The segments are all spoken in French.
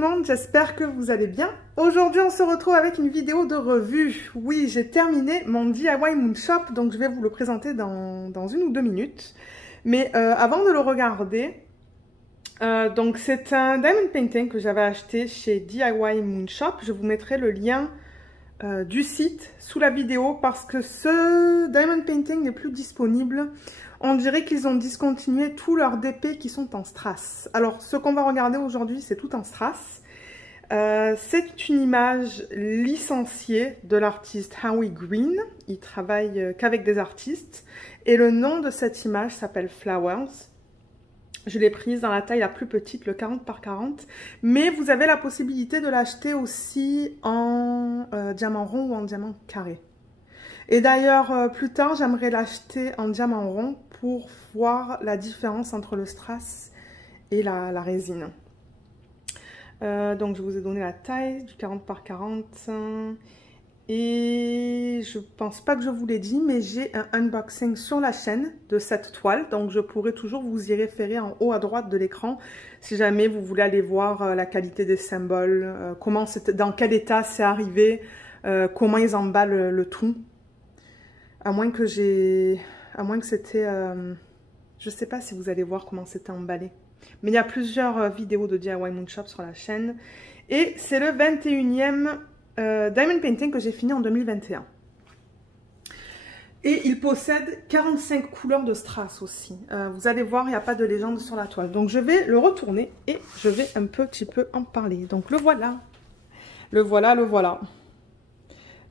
le monde, j'espère que vous allez bien. Aujourd'hui, on se retrouve avec une vidéo de revue. Oui, j'ai terminé mon DIY Moon Shop, donc je vais vous le présenter dans 1 ou 2 minutes. Mais avant de le regarder, donc c'est un diamond painting que j'avais acheté chez DIY Moon Shop. Je vous mettrai le lien du site sous la vidéo parce que ce diamond painting n'est plus disponible. On dirait qu'ils ont discontinué tous leurs DP qui sont en strass. Alors, ce qu'on va regarder aujourd'hui, c'est tout en strass. C'est une image licenciée de l'artiste Howie Green. Il travaille qu'avec des artistes. Et le nom de cette image s'appelle Flowers. Je l'ai prise dans la taille la plus petite, le 40 par 40. Mais vous avez la possibilité de l'acheter aussi en diamant rond ou en diamant carré. Et d'ailleurs, plus tard, j'aimerais l'acheter en diamant rond pour voir la différence entre le strass et la résine. Donc, je vous ai donné la taille du 40 par 40. Et je pense pas que je vous l'ai dit, mais j'ai un unboxing sur la chaîne de cette toile. Donc, je pourrai toujours vous y référer en haut à droite de l'écran si jamais vous voulez aller voir la qualité des symboles, dans quel état c'est arrivé, comment ils emballent le tout. À moins que c'était... je sais pas si vous allez voir comment c'était emballé. Mais il y a plusieurs vidéos de DIY Moon Shop sur la chaîne. Et c'est le 21e diamond painting que j'ai fini en 2021. Et il possède 45 couleurs de strass aussi. Vous allez voir, il n'y a pas de légende sur la toile. Donc je vais le retourner et je vais un petit peu en parler. Donc le voilà. Le voilà, le voilà.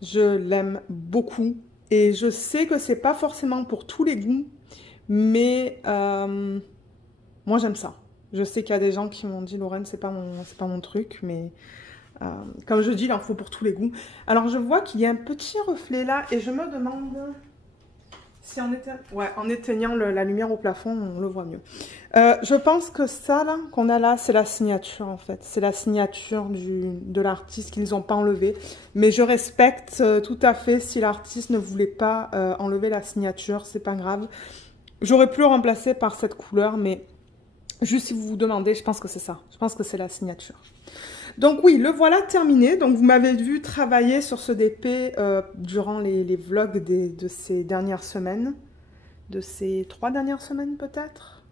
Je l'aime beaucoup. Et je sais que c'est pas forcément pour tous les goûts, mais moi j'aime ça. Je sais qu'il y a des gens qui m'ont dit Lorraine, c'est pas mon truc, mais comme je dis, il en faut pour tous les goûts. Alors je vois qu'il y a un petit reflet là et je me demande si en éteignant la lumière au plafond, on le voit mieux. Je pense que ça là qu'on a là, c'est la signature en fait. C'est la signature de l'artiste qu'ils n'ont pas enlevé. Mais je respecte tout à fait si l'artiste ne voulait pas enlever la signature, c'est pas grave. J'aurais pu le remplacer par cette couleur, mais juste si vous vous demandez, je pense que c'est ça. Je pense que c'est la signature. Donc oui, le voilà terminé. Donc vous m'avez vu travailler sur ce DP durant les vlogs de ces dernières semaines. De ces 3 dernières semaines peut-être.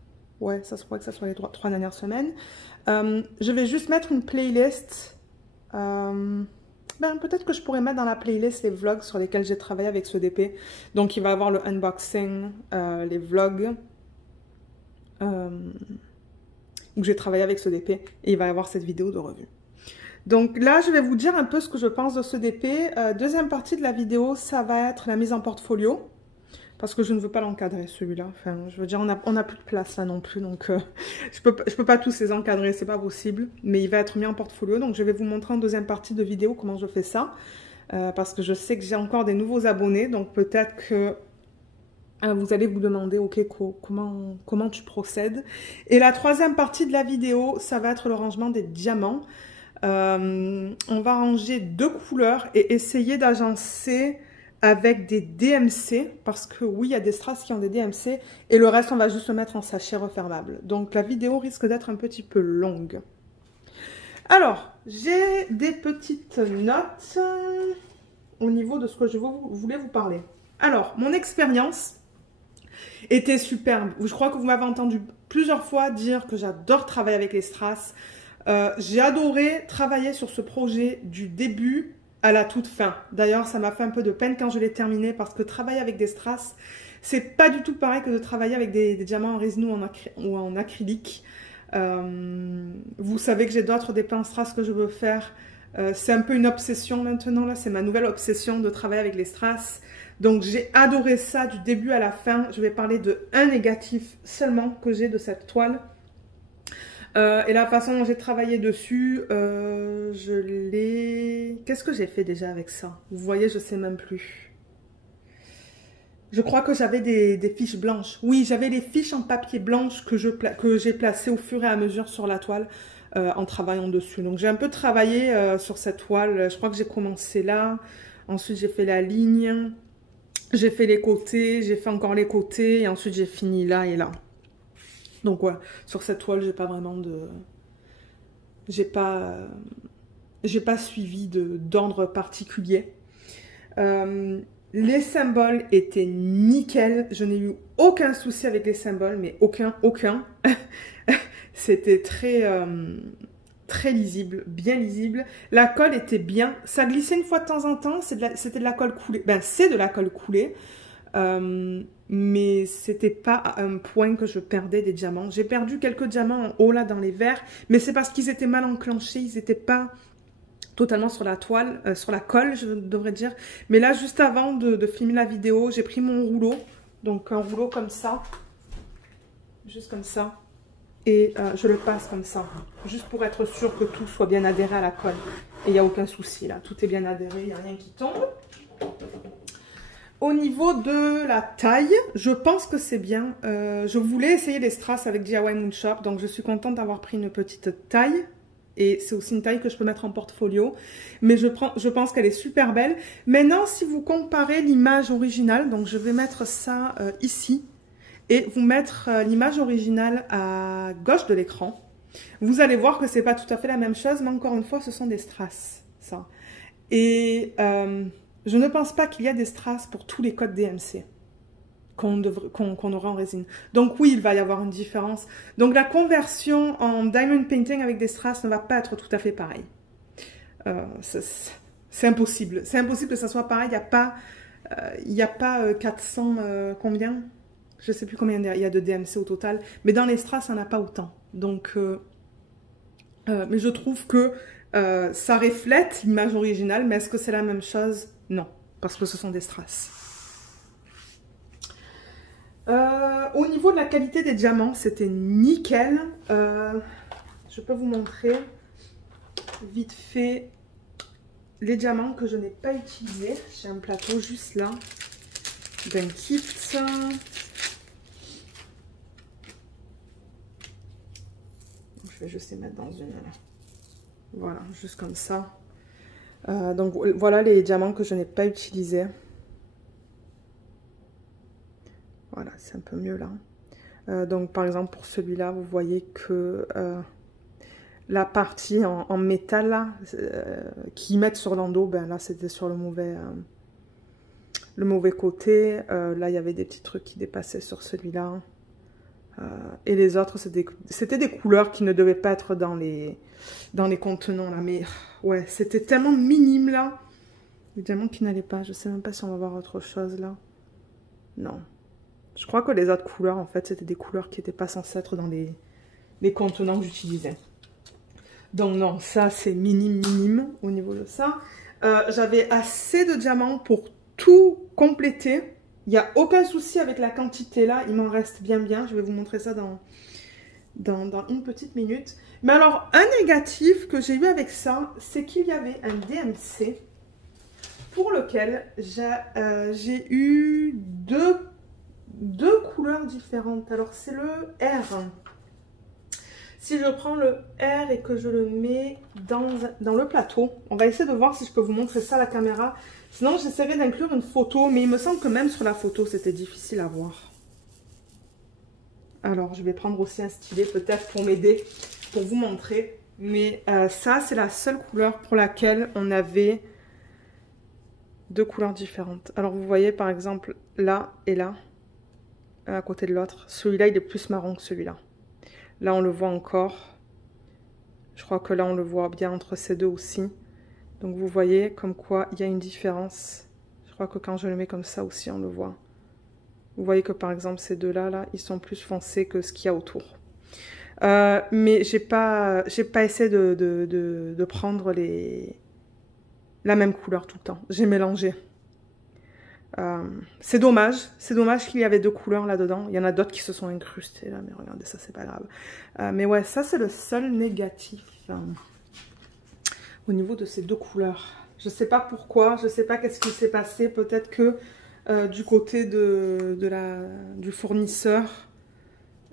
Ouais, ça se pourrait que ça soit les 3 dernières semaines. Je vais juste mettre une playlist. Peut-être que je pourrais mettre dans la playlist les vlogs sur lesquels j'ai travaillé avec ce DP. Donc il va y avoir le unboxing, les vlogs où j'ai travaillé avec ce DP. Et il va y avoir cette vidéo de revue. Donc là, je vais vous dire un peu ce que je pense de ce DP. Deuxième partie de la vidéo, ça va être la mise en portfolio. Parce que je ne veux pas l'encadrer, celui-là. Enfin, je veux dire, on n'a plus de place là non plus. Donc, je peux pas tous les encadrer, c'est pas possible. Mais il va être mis en portfolio. Donc, je vais vous montrer en deuxième partie de vidéo comment je fais ça. Parce que je sais que j'ai encore des nouveaux abonnés. Donc, peut-être que vous allez vous demander, ok, comment tu procèdes. Et la troisième partie de la vidéo, ça va être le rangement des diamants. On va ranger 2 couleurs et essayer d'agencer avec des DMC, parce que oui, il y a des strass qui ont des DMC, et le reste, on va juste le mettre en sachet refermable. Donc, la vidéo risque d'être un petit peu longue. Alors, j'ai des petites notes au niveau de ce que je voulais vous parler. Alors, mon expérience était superbe. Je crois que vous m'avez entendu plusieurs fois dire que j'adore travailler avec les strass. J'ai adoré travailler sur ce projet du début à la toute fin. D'ailleurs, ça m'a fait un peu de peine quand je l'ai terminé parce que travailler avec des strass, c'est pas du tout pareil que de travailler avec des diamants en résine ou en acrylique. Vous savez que j'ai d'autres DP en strass que je veux faire. C'est un peu une obsession maintenant, là. C'est ma nouvelle obsession de travailler avec les strass. Donc, j'ai adoré ça du début à la fin. Je vais parler de un négatif seulement que j'ai de cette toile. Et la façon dont j'ai travaillé dessus, Qu'est-ce que j'ai fait déjà avec ça? Vous voyez, je sais même plus. Je crois que j'avais des fiches blanches. Oui, j'avais les fiches en papier blanche que j'ai placées au fur et à mesure sur la toile en travaillant dessus. Donc, j'ai un peu travaillé sur cette toile. Je crois que j'ai commencé là. Ensuite, j'ai fait la ligne. J'ai fait les côtés. J'ai fait encore les côtés. Et ensuite, j'ai fini là et là. Donc ouais, sur cette toile, j'ai pas vraiment de... j'ai pas suivi d'ordre particulier. Les symboles étaient nickel. Je n'ai eu aucun souci avec les symboles, mais aucun. C'était très lisible, bien lisible. La colle était bien. Ça glissait une fois de temps en temps. C'était de la colle coulée. Ben, c'est de la colle coulée. Mais c'était pas à un point que je perdais des diamants. J'ai perdu quelques diamants en haut là dans les verres, mais c'est parce qu'ils étaient mal enclenchés. Ils n'étaient pas totalement sur la toile, sur la colle, je devrais dire. Mais là, juste avant de filmer la vidéo, j'ai pris mon rouleau. Donc un rouleau comme ça. Juste comme ça. Et je le passe comme ça. Juste pour être sûr que tout soit bien adhéré à la colle. Et il n'y a aucun souci là. Tout est bien adhéré, il n'y a rien qui tombe. Au niveau de la taille, je pense que c'est bien. Je voulais essayer les strass avec DIY Moon Shop. Donc je suis contente d'avoir pris une petite taille. Et c'est aussi une taille que je peux mettre en portfolio. Mais je pense qu'elle est super belle. Maintenant, si vous comparez l'image originale, donc je vais mettre ça ici. Et vous mettre l'image originale à gauche de l'écran. Vous allez voir que c'est pas tout à fait la même chose. Mais encore une fois, ce sont des strass. Ça. Et je ne pense pas qu'il y a des strass pour tous les codes DMC. Qu'on aura en résine. Donc oui, il va y avoir une différence. Donc la conversion en diamond painting avec des strass ne va pas être tout à fait pareil. C'est impossible. C'est impossible que ça soit pareil. Il n'y a pas 400... combien? Je ne sais plus combien il y a de DMC au total. Mais dans les strass, ça n'a pas autant. Donc, mais je trouve que ça reflète l'image originale. Mais est-ce que c'est la même chose? Non. Parce que ce sont des strass. Au niveau de la qualité des diamants, c'était nickel. Je peux vous montrer vite fait les diamants que je n'ai pas utilisés. J'ai un plateau juste là d'un kit. Je vais juste les mettre dans une... Voilà, juste comme ça. Donc voilà les diamants que je n'ai pas utilisés. Voilà, c'est un peu mieux là. Donc, par exemple, pour celui-là, vous voyez que la partie en métal là, qu'ils mettent sur l'endos, ben là, c'était sur le mauvais côté. Là, il y avait des petits trucs qui dépassaient sur celui-là. Et les autres, c'était des couleurs qui ne devaient pas être dans les contenants là. Mais ouais, c'était tellement minime là. Les diamants qui n'allaient pas. Je sais même pas si on va voir autre chose là. Non. Je crois que les autres couleurs, en fait, c'était des couleurs qui n'étaient pas censées être dans les contenants que j'utilisais. Donc non, ça c'est minime au niveau de ça. J'avais assez de diamants pour tout compléter. Il n'y a aucun souci avec la quantité là, il m'en reste bien. Je vais vous montrer ça dans une petite minute. Mais alors, un négatif que j'ai eu avec ça, c'est qu'il y avait un DMC pour lequel j'ai eu deux couleurs différentes. Alors, c'est le R. Si je prends le R et que je le mets dans le plateau, on va essayer de voir si je peux vous montrer ça à la caméra. Sinon, j'essaierai d'inclure une photo, mais il me semble que même sur la photo, c'était difficile à voir. Alors, je vais prendre aussi un stylet peut-être pour m'aider, pour vous montrer. Mais ça, c'est la seule couleur pour laquelle on avait deux couleurs différentes. Alors, vous voyez par exemple là et là, à côté de l'autre. Celui-là, il est plus marron que celui-là. Là, on le voit encore. Je crois que là, on le voit bien entre ces deux aussi. Donc, vous voyez comme quoi il y a une différence. Je crois que quand je le mets comme ça aussi, on le voit. Vous voyez que par exemple, ces deux-là, là, ils sont plus foncés que ce qu'il y a autour. Mais j'ai pas essayé de prendre la même couleur tout le temps. J'ai mélangé. C'est dommage qu'il y avait deux couleurs là-dedans. Il y en a d'autres qui se sont incrustées là, mais regardez, ça c'est pas grave. Mais ouais, ça c'est le seul négatif au niveau de ces deux couleurs. Je sais pas pourquoi, je sais pas qu'est-ce qui s'est passé. Peut-être que du côté du fournisseur,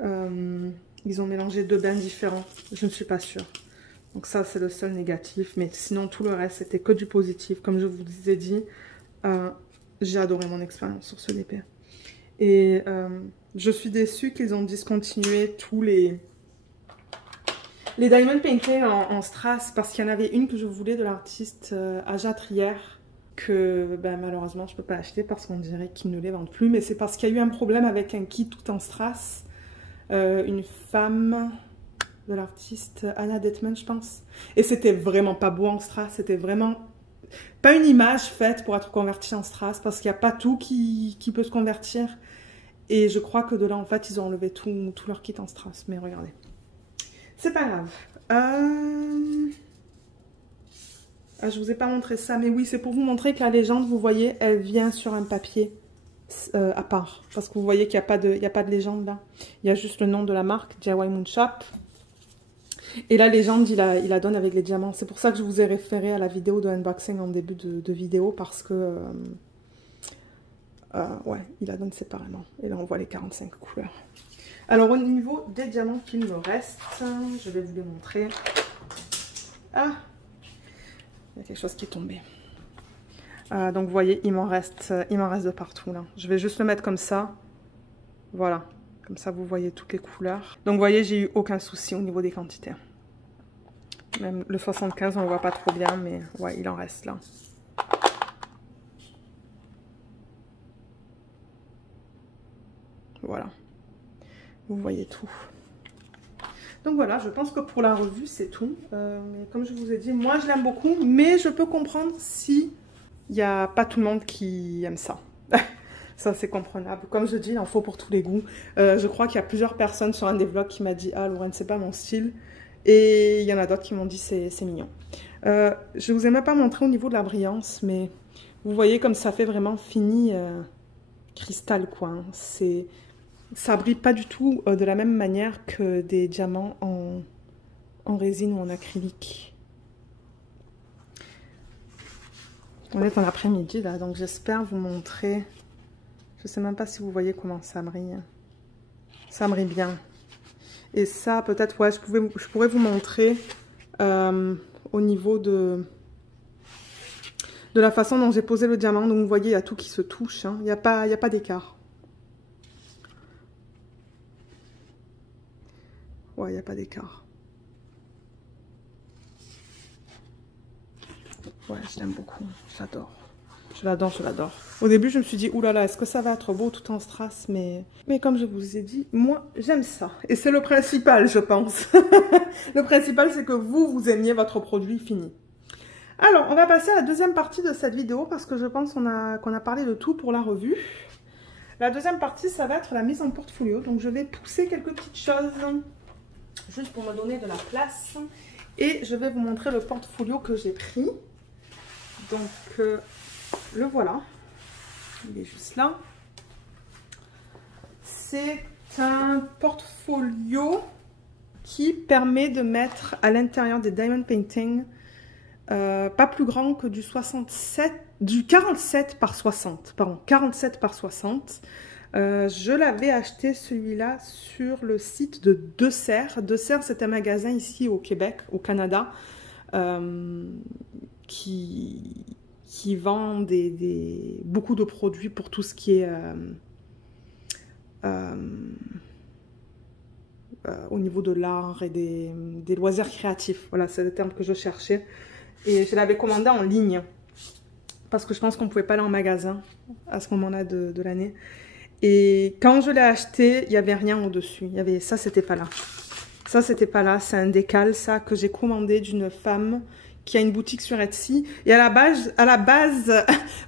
ils ont mélangé deux bains différents. Je ne suis pas sûre. Donc ça c'est le seul négatif. Mais sinon tout le reste c'était que du positif. Comme je vous ai dit, j'ai adoré mon expérience sur ce DP. Et je suis déçue qu'ils ont discontinué tous les les diamond painting en strass, parce qu'il y en avait une que je voulais de l'artiste Aja Trier, que ben, malheureusement je peux pas acheter parce qu'on dirait qu'ils ne les vendent plus, mais c'est parce qu'il y a eu un problème avec un kit tout en strass. Une femme de l'artiste Anna Detman, je pense. Et c'était vraiment pas beau en strass, c'était vraiment pas une image faite pour être convertie en strass, parce qu'il n'y a pas tout qui peut se convertir. Et je crois que de là, en fait, ils ont enlevé tout leur kit en strass. Mais regardez. C'est pas grave. Ah, je vous ai pas montré ça, mais oui, c'est pour vous montrer que la légende, vous voyez, elle vient sur un papier à part. Parce que vous voyez qu'il n'y a pas de légende là. Il y a juste le nom de la marque, DIY Moonshop. Et la légende, il la donne avec les diamants. C'est pour ça que je vous ai référé à la vidéo de unboxing en début de vidéo, parce que... ouais, il la donne séparément. Et là, on voit les 45 couleurs. Alors, au niveau des diamants qu'il me reste, je vais vous les montrer. Ah, il y a quelque chose qui est tombé. Donc, vous voyez, il m'en reste de partout, là. Je vais juste le mettre comme ça. Voilà. Comme ça, vous voyez toutes les couleurs. Donc, vous voyez, j'ai eu aucun souci au niveau des quantités. Même le 75, on ne le voit pas trop bien, mais ouais, il en reste là. Voilà. Vous voyez tout. Donc voilà, je pense que pour la revue, c'est tout. Mais comme je vous ai dit, moi, je l'aime beaucoup, mais je peux comprendre si il n'y a pas tout le monde qui aime ça. Ça, c'est comprenable. Comme je dis, il en faut pour tous les goûts. Je crois qu'il y a plusieurs personnes sur un des vlogs qui m'a dit « Ah, Lorraine, c'est pas mon style. » Et il y en a d'autres qui m'ont dit « C'est mignon. » Je vous ai même pas montré au niveau de la brillance, mais vous voyez comme ça fait vraiment fini cristal, quoi. Hein. Ça brille pas du tout de la même manière que des diamants en résine ou en acrylique. On est en après-midi, là, donc j'espère vous montrer... Je sais même pas si vous voyez comment ça brille. Ça brille bien. Et ça, peut-être, ouais, je pourrais vous montrer au niveau de la façon dont j'ai posé le diamant. Donc, vous voyez, il y a tout qui se touche. Hein. Il n'y a pas d'écart. Ouais, il n'y a pas d'écart. Ouais, je l'aime beaucoup. J'adore. Je l'adore, je l'adore. Au début, je me suis dit, oulala, est-ce que ça va être beau tout en strass, mais comme je vous ai dit, moi, j'aime ça. Et c'est le principal, je pense. Le principal, c'est que vous aimiez votre produit fini. Alors, on va passer à la deuxième partie de cette vidéo, parce que je pense qu'on a parlé de tout pour la revue. La deuxième partie, ça va être la mise en portfolio. Donc, je vais pousser quelques petites choses, juste pour me donner de la place. Et je vais vous montrer le portfolio que j'ai pris. Donc... le voilà, il est juste là. C'est un portfolio qui permet de mettre à l'intérieur des diamond painting pas plus grand que du 47 par 60. Pardon, 47 par 60. Je l'avais acheté celui-là sur le site de Deux Serres. Deux Serres, c'est un magasin ici au Québec, au Canada, qui vend beaucoup de produits pour tout ce qui est au niveau de l'art et des loisirs créatifs. Voilà, c'est le terme que je cherchais. Et je l'avais commandé en ligne parce que je pense qu'on ne pouvait pas aller en magasin à ce moment-là de l'année. Et quand je l'ai acheté, il n'y avait rien au-dessus. Ça, c'était pas là. Ça, c'était pas là. C'est un décal, ça, que j'ai commandé d'une femme qui a une boutique sur Etsy. Et à la base,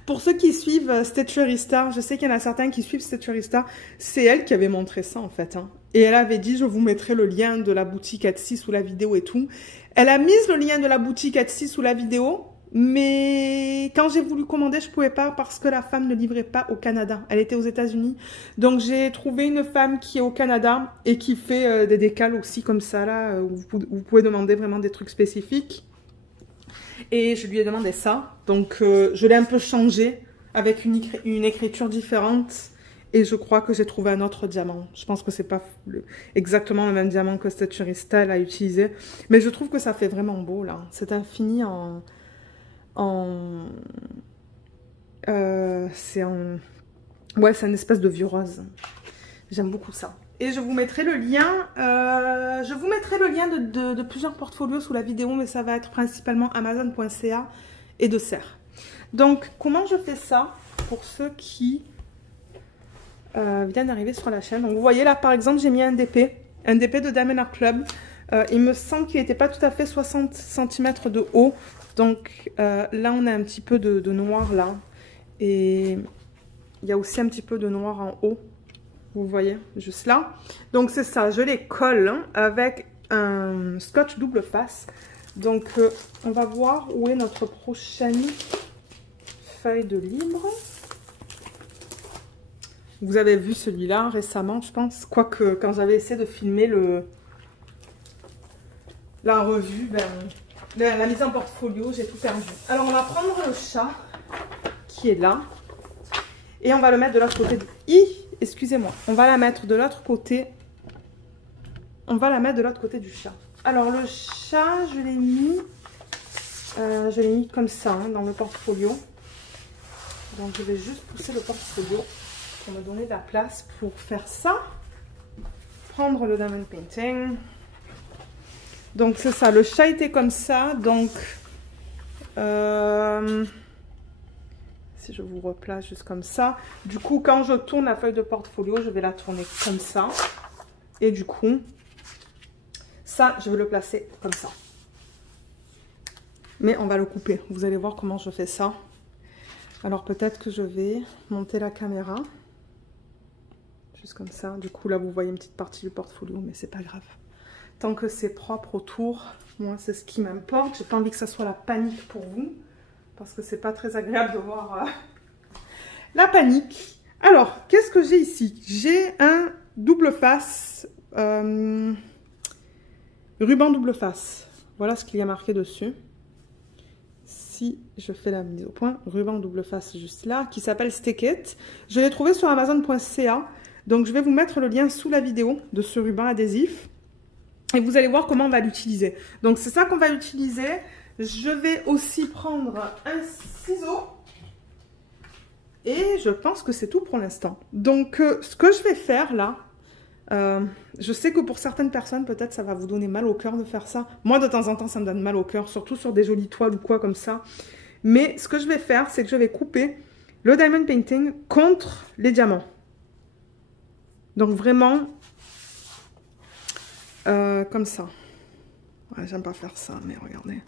pour ceux qui suivent Stitcherista, je sais qu'il y en a certains qui suivent Stitcherista, c'est elle qui avait montré ça en fait. Hein. Et elle avait dit, je vous mettrai le lien de la boutique Etsy sous la vidéo et tout. Elle a mis le lien de la boutique Etsy sous la vidéo, mais quand j'ai voulu commander, je pouvais pas parce que la femme ne livrait pas au Canada. Elle était aux États-Unis. Donc j'ai trouvé une femme qui est au Canada et qui fait des décals aussi comme ça là, où vous pouvez demander vraiment des trucs spécifiques. Et je lui ai demandé ça, donc je l'ai un peu changé avec une écriture différente et je crois que j'ai trouvé un autre diamant. Je pense que c'est pas exactement le même diamant que Stitcherista a utilisé, mais je trouve que ça fait vraiment beau là. C'est un fini c'est une espèce de vieux rose. J'aime beaucoup ça. Et je vous mettrai le lien, de plusieurs portfolios sous la vidéo, mais ça va être principalement Amazon.ca et de Serre. Donc, comment je fais ça pour ceux qui viennent d'arriver sur la chaîne? Donc, vous voyez là, par exemple, j'ai mis un DP de Diamond Art Club. Il me semble qu'il n'était pas tout à fait 60 cm de haut. Donc, là, on a un petit peu de noir là. Et il y a aussi un petit peu de noir en haut. Vous voyez, juste là. Donc, c'est ça. Je les colle hein, avec un scotch double face. Donc, on va voir où est notre prochaine feuille de livre. Vous avez vu celui-là récemment, je pense. Quoique, quand j'avais essayé de filmer la revue, la mise en portfolio, j'ai tout perdu. Alors, on va prendre le chat qui est là. Et on va le mettre de l'autre côté. Excusez-moi. On va la mettre de l'autre côté. On va la mettre de l'autre côté du chat. Alors, le chat, je l'ai mis comme ça hein, dans le portfolio. Donc, je vais juste pousser le portfolio pour me donner de la place pour faire ça. Prendre le diamond painting. Donc, c'est ça. Le chat était comme ça. Donc, si je vous replace juste comme ça. Du coup, quand je tourne la feuille de portfolio, je vais la tourner comme ça. Et du coup, ça, je vais le placer comme ça. Mais on va le couper. Vous allez voir comment je fais ça. Alors, peut-être que je vais monter la caméra. Juste comme ça. Du coup, là, vous voyez une petite partie du portfolio, mais c'est pas grave. Tant que c'est propre autour, moi, c'est ce qui m'importe. J'ai pas envie que ça soit la panique pour vous. Parce que c'est pas très agréable de voir la panique. Alors, qu'est-ce que j'ai ici? J'ai un double face, ruban double face. Voilà ce qu'il y a marqué dessus. Si je fais la mise au point, ruban double face juste là, qui s'appelle Stick It. Je l'ai trouvé sur Amazon.ca. Donc, je vais vous mettre le lien sous la vidéo de ce ruban adhésif. Et vous allez voir comment on va l'utiliser. Donc, c'est ça qu'on va utiliser. Je vais aussi prendre un ciseau. Et je pense que c'est tout pour l'instant. Donc, ce que je vais faire là, je sais que pour certaines personnes, peut-être ça va vous donner mal au cœur de faire ça. Moi, de temps en temps, ça me donne mal au cœur, surtout sur des jolies toiles ou quoi comme ça. Mais ce que je vais faire, c'est que je vais couper le diamond painting contre les diamants. Donc, vraiment, comme ça. Ouais, j'aime pas faire ça, mais regardez.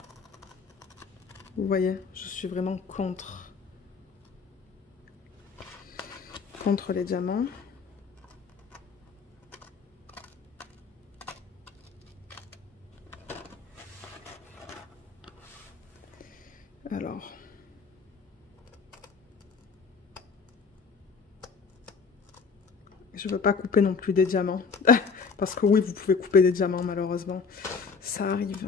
Vous voyez, je suis vraiment contre les diamants. Alors, je ne veux pas couper non plus des diamants. Parce que oui, vous pouvez couper des diamants, malheureusement. Ça arrive.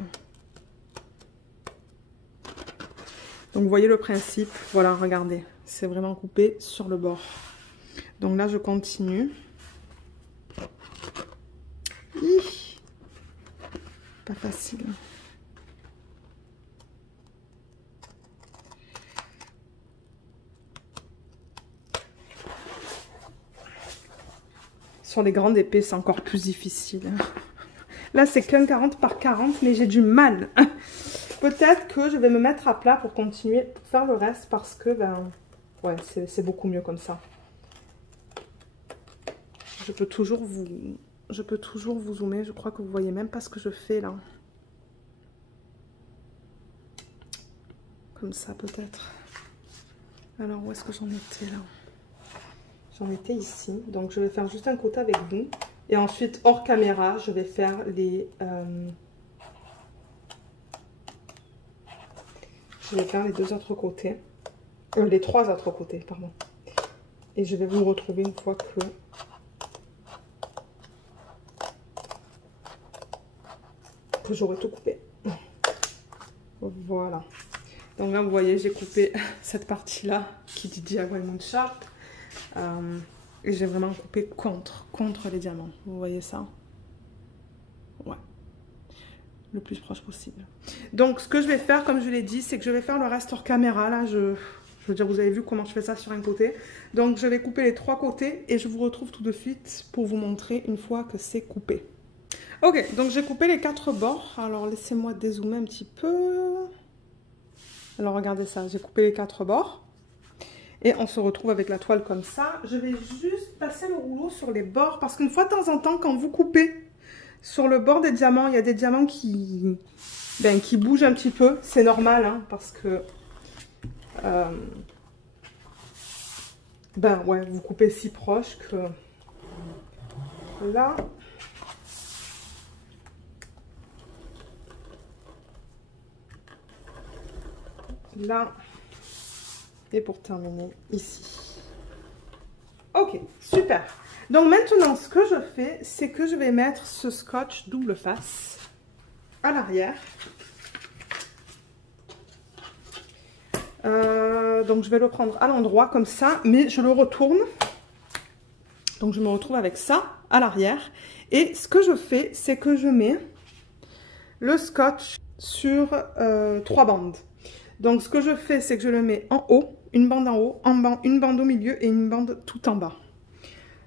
Donc, vous voyez le principe. Voilà, regardez. C'est vraiment coupé sur le bord. Donc là, je continue. Pas facile. Sur les grandes épées, c'est encore plus difficile. Là, c'est qu'un 40 par 40, mais j'ai du mal. Peut-être que je vais me mettre à plat pour continuer, pour faire le reste, parce que, ouais, c'est beaucoup mieux comme ça. Je peux toujours vous zoomer. Je crois que vous voyez même pas ce que je fais là. Comme ça, peut-être. Alors, où est-ce que j'en étais là? J'en étais ici. Donc, je vais faire juste un côté avec vous. Et ensuite, hors caméra, je vais faire les... je vais faire les deux autres côtés. Les trois autres côtés, pardon. Et je vais vous retrouver une fois que j'aurai tout coupé. Voilà. Donc là, vous voyez, j'ai coupé cette partie-là qui dit DIY Moon Sharp. Et j'ai vraiment coupé contre les diamants. Vous voyez ça? Ouais. Le plus proche possible. Donc, ce que je vais faire, comme je l'ai dit, c'est que je vais faire le reste hors caméra. Là, Je veux dire, vous avez vu comment je fais ça sur un côté. Donc, je vais couper les 3 côtés et je vous retrouve tout de suite pour vous montrer une fois que c'est coupé. Ok, donc j'ai coupé les 4 bords. Alors, laissez-moi dézoomer un petit peu. Alors, regardez ça, j'ai coupé les 4 bords. Et on se retrouve avec la toile comme ça. Je vais juste passer le rouleau sur les bords parce qu'une fois de temps en temps, quand vous coupez sur le bord des diamants, il y a des diamants qui bougent un petit peu. C'est normal, hein, parce que... ouais, vous coupez si proche que là, et pour terminer ici. Ok, super. Donc maintenant, ce que je fais, c'est que je vais mettre ce scotch double face à l'arrière. Donc je vais le prendre à l'endroit comme ça, mais je le retourne. Donc je me retrouve avec ça à l'arrière. Et ce que je fais, c'est que je mets le scotch sur 3 bandes. Donc ce que je fais, c'est que je le mets en haut, une bande en haut, une bande au milieu et une bande tout en bas.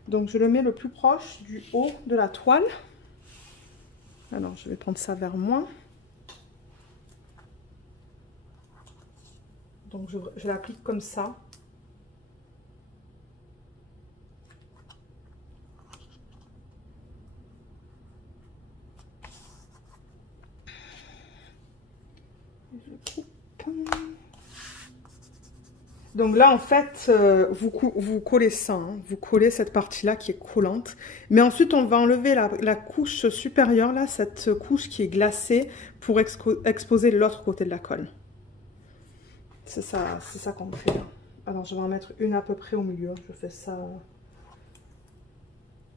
Donc je le mets le plus proche du haut de la toile. Alors je vais prendre ça vers moi. Donc je l'applique comme ça. Je coupe. Donc là en fait vous collez ça, hein. Vous collez cette partie-là qui est collante. Mais ensuite on va enlever la couche supérieure, là, cette couche qui est glacée pour exposer l'autre côté de la colle. C'est ça qu'on fait là. Alors je vais en mettre une à peu près au milieu. Je fais ça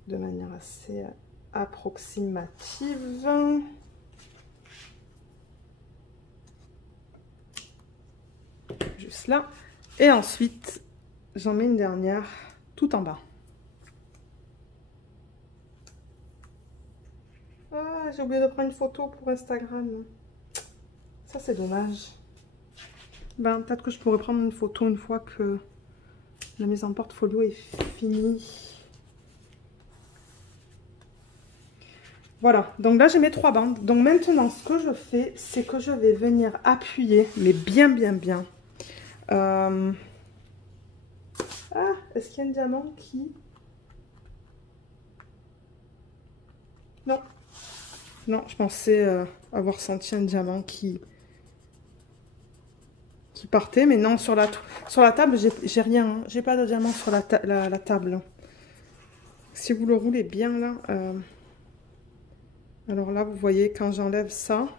de manière assez approximative. Juste là. Et ensuite, j'en mets une dernière tout en bas. Ah, j'ai oublié de prendre une photo pour Instagram. Ça, c'est dommage. Ben, peut-être que je pourrais prendre une photo une fois que la mise en portfolio est finie. Voilà, donc là j'ai mes 3 bandes. Donc maintenant ce que je fais, c'est que je vais venir appuyer, mais bien. Ah, est-ce qu'il y a un diamant qui... Non. Non, je pensais avoir senti un diamant qui partait, mais non, sur la table, j'ai rien. Hein. J'ai pas de diamant sur la table. Si vous le roulez bien là... Alors là, vous voyez, quand j'enlève ça,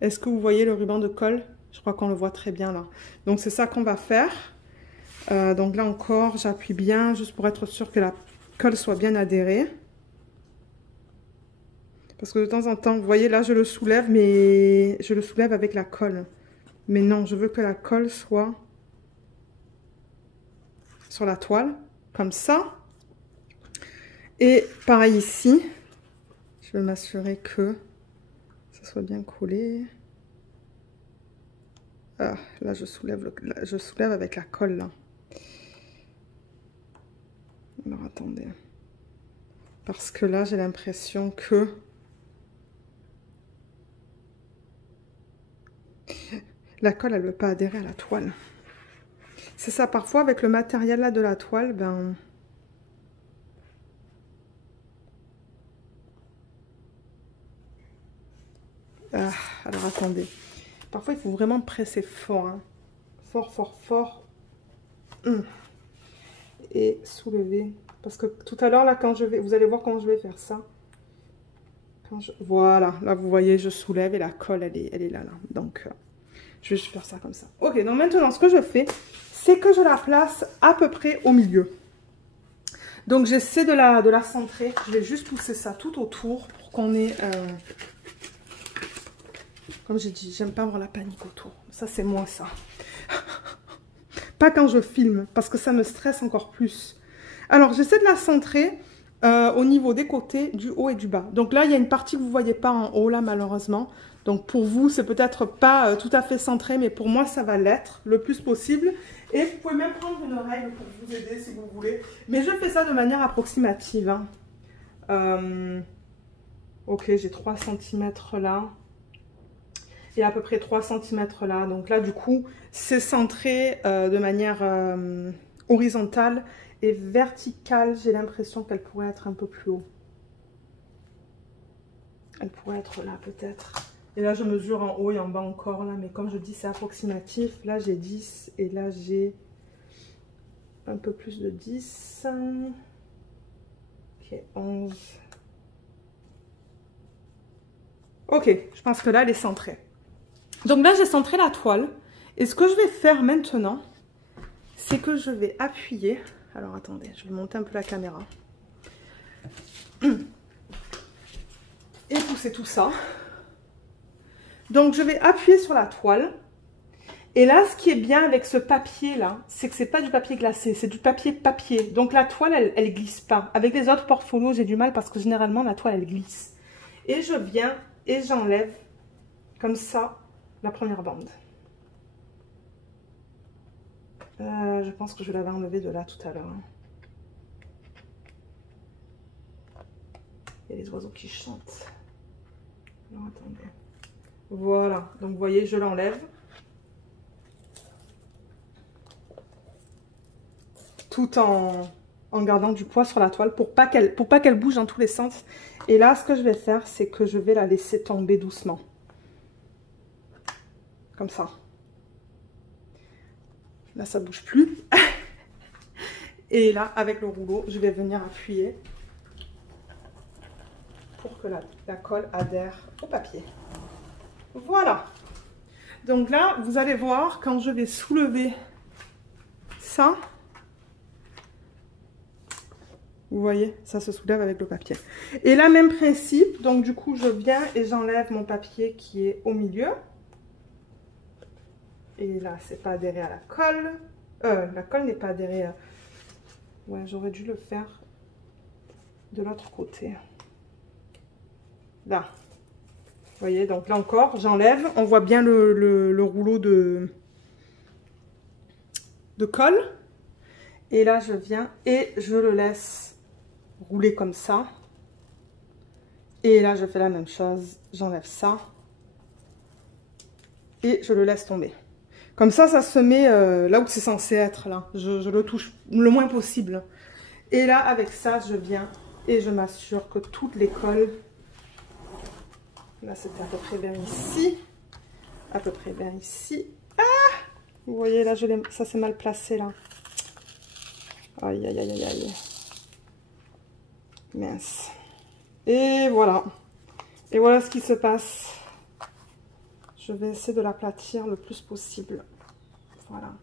est-ce que vous voyez le ruban de colle? Je crois qu'on le voit très bien là. Donc c'est ça qu'on va faire. Donc là encore, j'appuie bien, juste pour être sûr que la colle soit bien adhérée. Parce que de temps en temps, vous voyez, là je le soulève, mais je le soulève avec la colle. Mais non, je veux que la colle soit sur la toile, comme ça. Et pareil ici, je vais m'assurer que ça soit bien collé. Ah, là je soulève avec la colle là. Alors attendez. Parce que là j'ai l'impression que la colle elle ne veut pas adhérer à la toile. C'est ça, parfois avec le matériel là de la toile, ben... Ah, alors attendez. Parfois il faut vraiment presser fort. Hein. Fort. Et soulever. Parce que tout à l'heure là quand je vais... Vous allez voir comment je vais faire ça. Voilà, là vous voyez je soulève et la colle elle est là. Donc je vais juste faire ça comme ça. Ok, donc maintenant ce que je fais, c'est que je la place à peu près au milieu. Donc j'essaie de la centrer. Je vais juste pousser ça tout autour pour qu'on ait... Comme j'ai dit, j'aime pas avoir la panique autour. Ça c'est moi ça. Pas quand je filme, parce que ça me stresse encore plus. Alors j'essaie de la centrer au niveau des côtés, du haut et du bas. Donc là, il y a une partie que vous ne voyez pas en haut, là, malheureusement. Donc pour vous, c'est peut-être pas tout à fait centré, mais pour moi, ça va l'être le plus possible. Et vous pouvez même prendre une règle pour vous aider si vous voulez. Mais je fais ça de manière approximative. Hein. Ok, j'ai 3 cm là. Et à peu près 3 cm là. Donc là, du coup, c'est centré de manière horizontale et verticale. J'ai l'impression qu'elle pourrait être un peu plus haut. Elle pourrait être là peut-être. Et là, je mesure en haut et en bas encore là. Mais comme je dis, c'est approximatif. Là, j'ai 10 et là, j'ai un peu plus de 10. Ok, 11. Ok, je pense que là, elle est centrée. Donc là, j'ai centré la toile. Et ce que je vais faire maintenant, c'est que je vais appuyer. Alors, attendez, je vais monter un peu la caméra. Et pousser tout ça. Donc, je vais appuyer sur la toile. Et là, ce qui est bien avec ce papier-là, c'est que c'est pas du papier glacé, c'est du papier. Donc, la toile, elle glisse pas. Avec les autres portfolios, j'ai du mal parce que généralement, la toile, elle glisse. Et je viens et j'enlève comme ça la première bande. Je pense que je l'avais enlevé de là tout à l'heure. Il y a les oiseaux qui chantent. Alors, attendez. Voilà. Donc, vous voyez, je l'enlève. Tout en gardant du poids sur la toile pour pas qu'elle bouge dans tous les sens. Et là, ce que je vais faire, c'est que je vais la laisser tomber doucement. Comme ça. Là, ça bouge plus. Et là, avec le rouleau, je vais venir appuyer pour que la colle adhère au papier. Voilà. Donc là, vous allez voir, quand je vais soulever ça, vous voyez, ça se soulève avec le papier. Et là, même principe, donc du coup, je viens et j'enlève mon papier qui est au milieu. Et là, c'est pas adhéré à la colle. La colle n'est pas adhérée à... Ouais, j'aurais dû le faire de l'autre côté. Là. Vous voyez, donc là encore, j'enlève. On voit bien le rouleau de colle. Et là, je viens et je le laisse rouler comme ça. Et là, je fais la même chose. J'enlève ça. Et je le laisse tomber. Comme ça se met là où c'est censé être. Là. Je le touche le moins possible. Et là, avec ça, je viens et je m'assure que toutes les colles... Là, c'était à peu près vers ici. À peu près vers ici. Ah! Vous voyez, là, ça c'est mal placé, là. Aïe, aïe, aïe, aïe, aïe. Mince. Et voilà. Et voilà ce qui se passe. Je vais essayer de l'aplatir le plus possible. Voilà.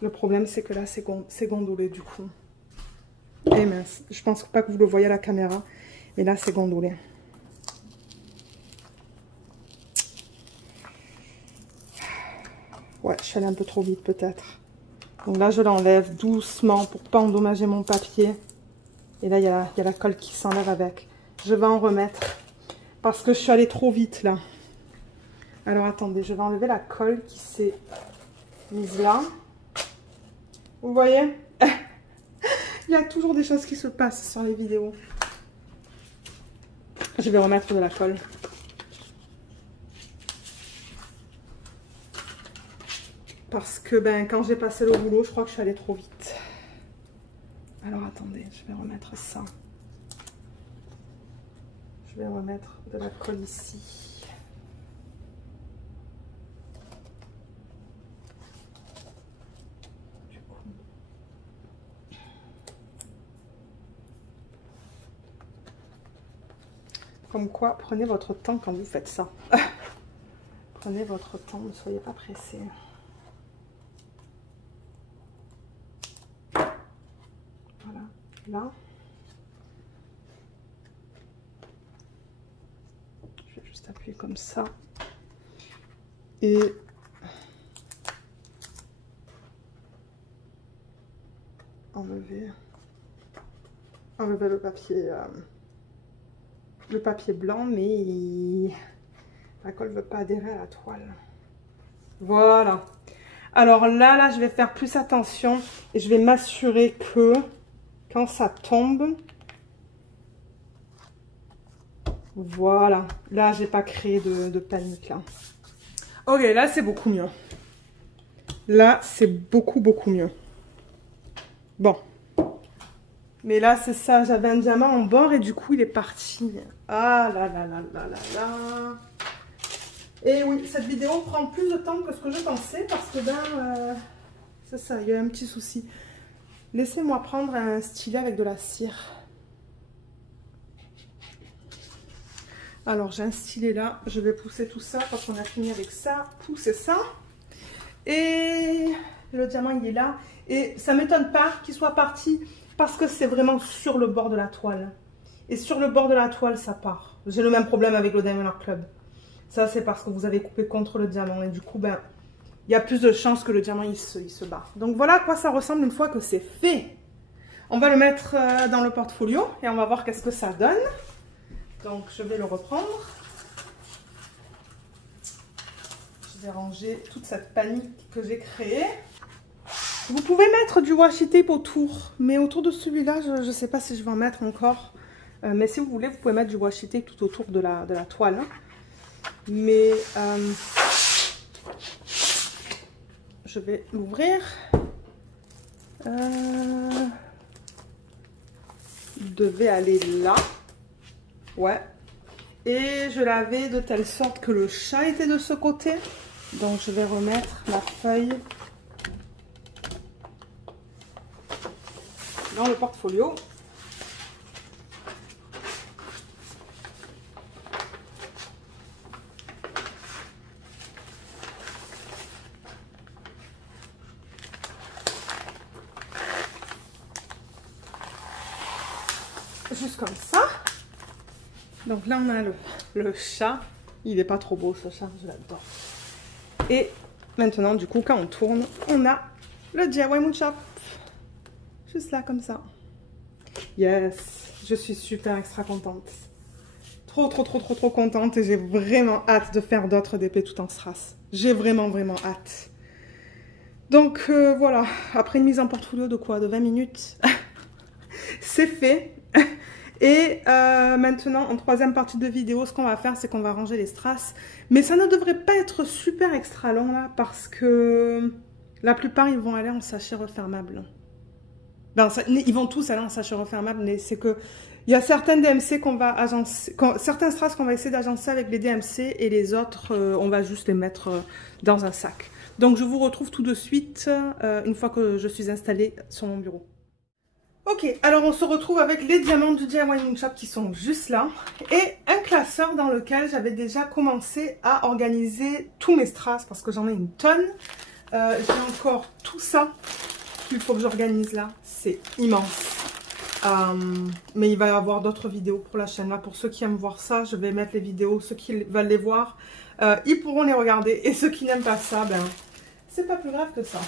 Le problème, c'est que là, c'est gondolé, du coup. Et mince. Je pense pas que vous le voyez à la caméra. Mais là, c'est gondolé. Ouais, je suis allée un peu trop vite, peut-être. Donc là, je l'enlève doucement pour pas endommager mon papier. Et là, il y a la colle qui s'enlève avec. Je vais en remettre parce que je suis allée trop vite, là. Alors, attendez, je vais enlever la colle qui s'est mise là. Vous voyez? Il y a toujours des choses qui se passent sur les vidéos. Je vais remettre de la colle. Parce que ben, quand j'ai passé le rouleau, je crois que je suis allée trop vite. Alors, attendez, je vais remettre ça. Je vais remettre de la colle ici. Comme quoi, prenez votre temps quand vous faites ça. Prenez votre temps, ne soyez pas pressés. Voilà, là. Je vais juste appuyer comme ça. Et enlever enlever le papier blanc, mais la colle ne veut pas adhérer à la toile. Voilà. Alors là, je vais faire plus attention et je vais m'assurer que quand ça tombe, voilà. Là, j'ai pas créé de panique là. Ok, là c'est beaucoup mieux. Là, c'est beaucoup mieux. Bon. Mais là, c'est ça, j'avais un diamant en bord et du coup, il est parti. Ah là là là là là là. Et oui, cette vidéo prend plus de temps que ce que je pensais parce que ben, c'est ça, il y a un petit souci. Laissez-moi prendre un stylet avec de la cire. Alors, j'ai un stylet là, je vais pousser tout ça quand on a fini avec ça, pousser ça. Et le diamant, il est là. Et ça ne m'étonne pas qu'il soit parti parce que c'est vraiment sur le bord de la toile. Et sur le bord de la toile, ça part. J'ai le même problème avec le Diamond Art Club. Ça, c'est parce que vous avez coupé contre le diamant. Et du coup, ben, il y a plus de chances que le diamant, il se barre. Donc, voilà à quoi ça ressemble une fois que c'est fait. On va le mettre dans le portfolio et on va voir qu'est-ce que ça donne. Donc, je vais le reprendre. Je vais ranger toute cette panique que j'ai créée. Vous pouvez mettre du washi tape autour, mais autour de celui-là, je ne sais pas si je vais en mettre encore. Mais si vous voulez, vous pouvez mettre du washi tape tout autour de la toile. Mais je vais l'ouvrir. Il devait aller là. Ouais. Et je l'avais de telle sorte que le chat était de ce côté. Donc je vais remettre la feuille dans le portfolio. Juste comme ça. Donc là on a le chat. Il n'est pas trop beau ce chat, je l'adore. Et maintenant du coup quand on tourne, on a le DIY Moonshop. Juste là comme ça. Yes, je suis super extra contente. Trop contente et j'ai vraiment hâte de faire d'autres DP tout en strass. J'ai vraiment hâte. Donc voilà, après une mise en portfolio de quoi? De 20 minutes. C'est fait. Et maintenant, en troisième partie de vidéo, ce qu'on va faire, c'est qu'on va ranger les strass. Mais ça ne devrait pas être super extra long là, parce que la plupart, ils vont aller en sachet refermable. Ben, ils vont tous aller en sachet refermable, mais c'est que il y a certaines DMC qu'on va agencer, certains strass qu'on va essayer d'agencer avec les DMC et les autres, on va juste les mettre dans un sac. Donc, je vous retrouve tout de suite une fois que je suis installée sur mon bureau. Ok, alors on se retrouve avec les diamants du DIY Moonshop qui sont juste là et un classeur dans lequel j'avais déjà commencé à organiser tous mes strass parce que j'en ai une tonne. J'ai encore tout ça qu'il faut que j'organise là, c'est immense. Mais il va y avoir d'autres vidéos pour la chaîne là. Pour ceux qui aiment voir ça, je vais mettre les vidéos. Ceux qui veulent les voir, ils pourront les regarder. Et ceux qui n'aiment pas ça, ben, c'est pas plus grave que ça.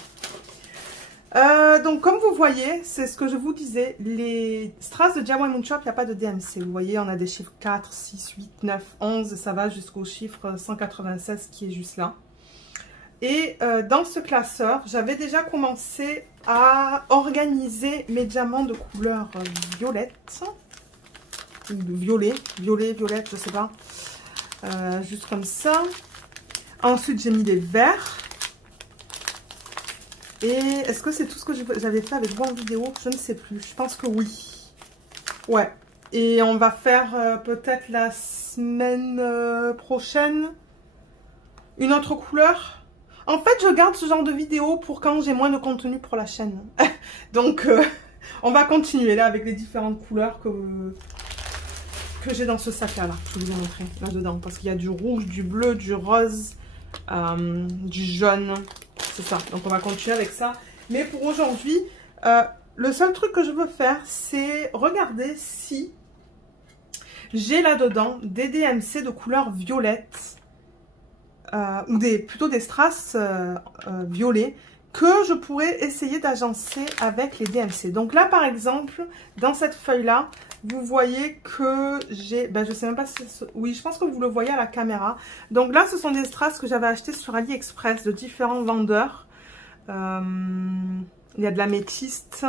Donc comme vous voyez, c'est ce que je vous disais, les strass de DIY Moonshop, il n'y a pas de DMC. Vous voyez, on a des chiffres 4, 6, 8, 9, 11 et ça va jusqu'au chiffre 196 qui est juste là. Et dans ce classeur, j'avais déjà commencé à organiser mes diamants de couleur violette. Ou violette, je sais pas. Juste comme ça. Ensuite, j'ai mis des verts. Et est-ce que c'est tout ce que j'avais fait avec vous en vidéo? Je ne sais plus. Je pense que oui. Ouais. Et on va faire peut-être la semaine prochaine une autre couleur. En fait, je garde ce genre de vidéo pour quand j'ai moins de contenu pour la chaîne. Donc, on va continuer là avec les différentes couleurs que j'ai dans ce sac-là. Je vais vous montrer là-dedans. Parce qu'il y a du rouge, du bleu, du rose, du jaune. C'est ça, donc on va continuer avec ça. Mais pour aujourd'hui, le seul truc que je veux faire, c'est regarder si j'ai là-dedans des DMC de couleur violette, ou plutôt des strass violets, que je pourrais essayer d'agencer avec les DMC. Donc là, par exemple, dans cette feuille-là, vous voyez que j'ai... Ben, je sais même pas si... Oui, je pense que vous le voyez à la caméra. Donc là, ce sont des strass que j'avais achetés sur AliExpress de différents vendeurs. Il y a de l'améthyste,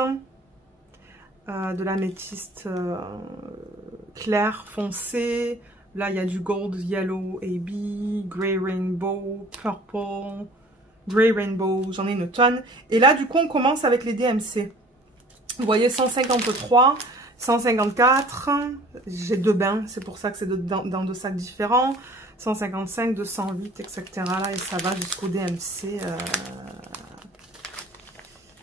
clair, foncé. Là, il y a du gold, yellow, AB, grey rainbow, purple, grey rainbow. J'en ai une tonne. Et là, du coup, on commence avec les DMC. Vous voyez, 153, 154. J'ai 2 bains, c'est pour ça que c'est dans 2 sacs différents. 155, 208, etc. Là, et ça va jusqu'au DMC.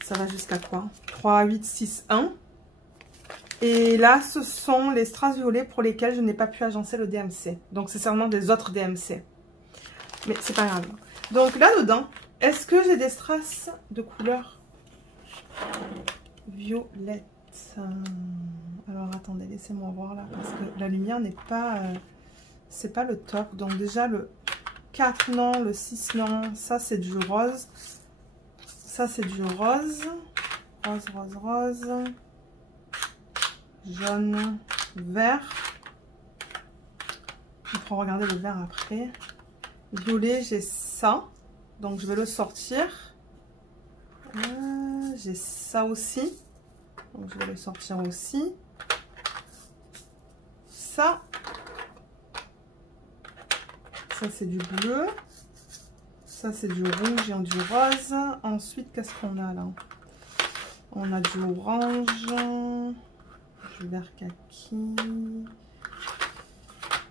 Ça va jusqu'à quoi? 3, 8, 6, 1. Et là, ce sont les strass violets pour lesquels je n'ai pas pu agencer le DMC. Donc, c'est seulement des autres DMC. Mais c'est pas grave. Donc, là-dedans, est-ce que j'ai des strass de couleur violette? Alors, attendez, laissez-moi voir là. Parce que la lumière n'est pas... c'est pas le top. Donc, déjà, le 4, non. Le 6, non. Ça, c'est du rose. Ça, c'est du rose. Rose, rose, rose. Jaune, vert. Il faut regarder le vert après. Violet, j'ai ça. Donc, je vais le sortir. J'ai ça aussi. Donc, je vais le sortir aussi. Ça. Ça, c'est du bleu. Ça, c'est du rouge et du rose. Ensuite, qu'est-ce qu'on a là? On a du orange. Du vert kaki.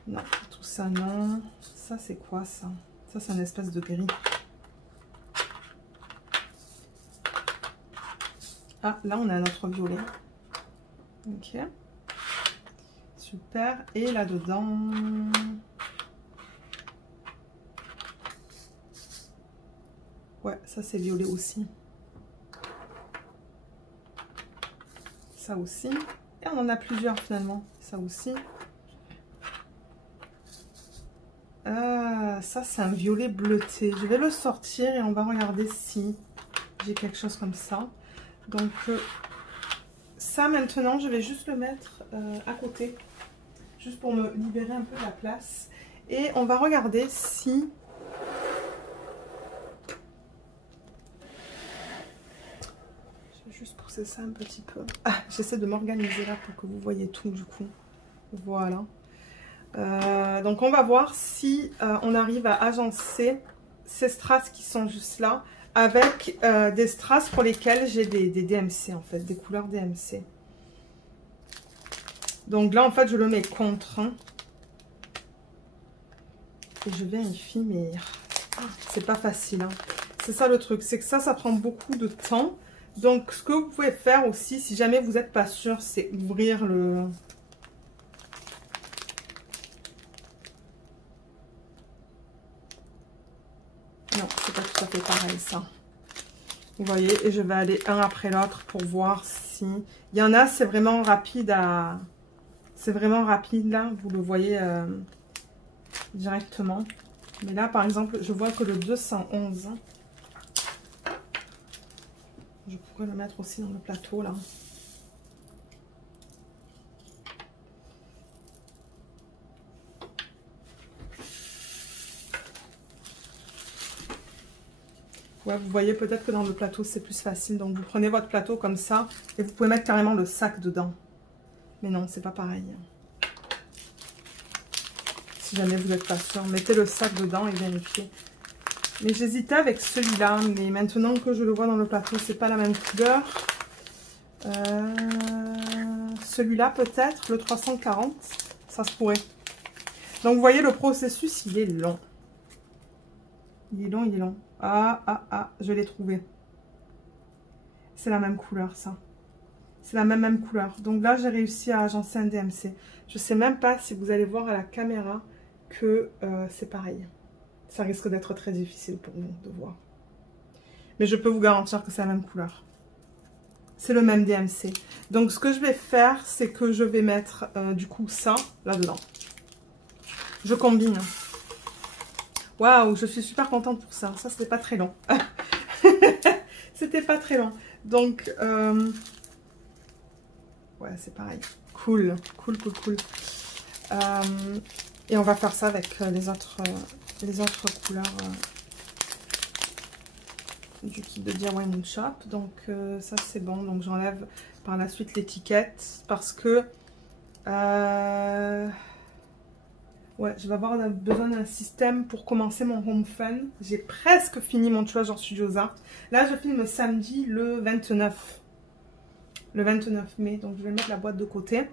Non, tout ça non. Ça c'est quoi ça? Ça c'est une espèce de gris. Ah, là on a notre violet. Ok. Super. Et là-dedans... Ouais, ça c'est violet aussi. Ça aussi. Et on en a plusieurs finalement. Ça aussi. Ça c'est un violet bleuté. Je vais le sortir et on va regarder si j'ai quelque chose comme ça. Donc ça maintenant je vais juste le mettre à côté. Juste pour me libérer un peu de la place. Et on va regarder si... Juste pousser ça un petit peu. Ah, j'essaie de m'organiser là pour que vous voyez tout du coup. Voilà. Donc on va voir si on arrive à agencer ces strass qui sont juste là avec des strass pour lesquels j'ai des DMC en fait, des couleurs DMC. Donc là en fait je le mets contre. Hein, et je vérifie mais c'est pas facile. Hein. C'est ça le truc, c'est que ça prend beaucoup de temps. Donc, ce que vous pouvez faire aussi, si jamais vous n'êtes pas sûr, c'est ouvrir le... Non, c'est pas tout à fait pareil, ça. Vous voyez, et je vais aller un après l'autre pour voir si... Il y en a, c'est vraiment rapide à... C'est vraiment rapide, là. Vous le voyez directement. Mais là, par exemple, je vois que le 211... Je pourrais le mettre aussi dans le plateau, là. Ouais, vous voyez peut-être que dans le plateau, c'est plus facile. Donc, vous prenez votre plateau comme ça et vous pouvez mettre carrément le sac dedans. Mais non, c'est pas pareil. Si jamais vous n'êtes pas sûr, mettez le sac dedans et vérifiez. Mais j'hésitais avec celui-là, mais maintenant que je le vois dans le plateau, c'est pas la même couleur. Celui-là peut-être, le 340, ça se pourrait. Donc vous voyez, le processus, il est long. Il est long, il est long. Ah, je l'ai trouvé. C'est la même couleur, ça. C'est la même couleur. Donc là, j'ai réussi à agencer un DMC. Je sais même pas si vous allez voir à la caméra que c'est pareil. Ça risque d'être très difficile pour vous de voir. Mais je peux vous garantir que c'est la même couleur. C'est le même DMC. Donc, ce que je vais faire, c'est que je vais mettre, du coup, ça là-dedans. Je combine. Waouh, je suis super contente pour ça. Ça, c'était pas très long. C'était pas très long. Donc, ouais, c'est pareil. Cool, cool, cool, cool. Et on va faire ça avec les autres couleurs du kit de DIY Moon Shop. Donc, ça, c'est bon. Donc, j'enlève par la suite l'étiquette parce que... ouais, je vais avoir besoin d'un système pour commencer mon home fun. J'ai presque fini mon Treasure Studios Art. Là, je filme samedi le 29. Le 29 mai. Donc, je vais mettre la boîte de côté.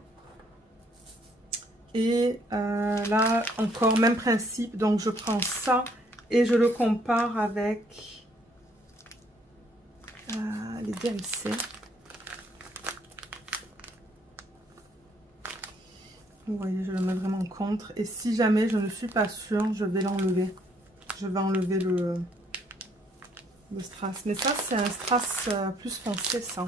Et là, encore, même principe. Donc, je prends ça et je le compare avec les DMC. Vous voyez, je le mets vraiment contre. Et si jamais je ne suis pas sûre, je vais l'enlever. Je vais enlever le strass. Mais ça, c'est un strass plus foncé, ça.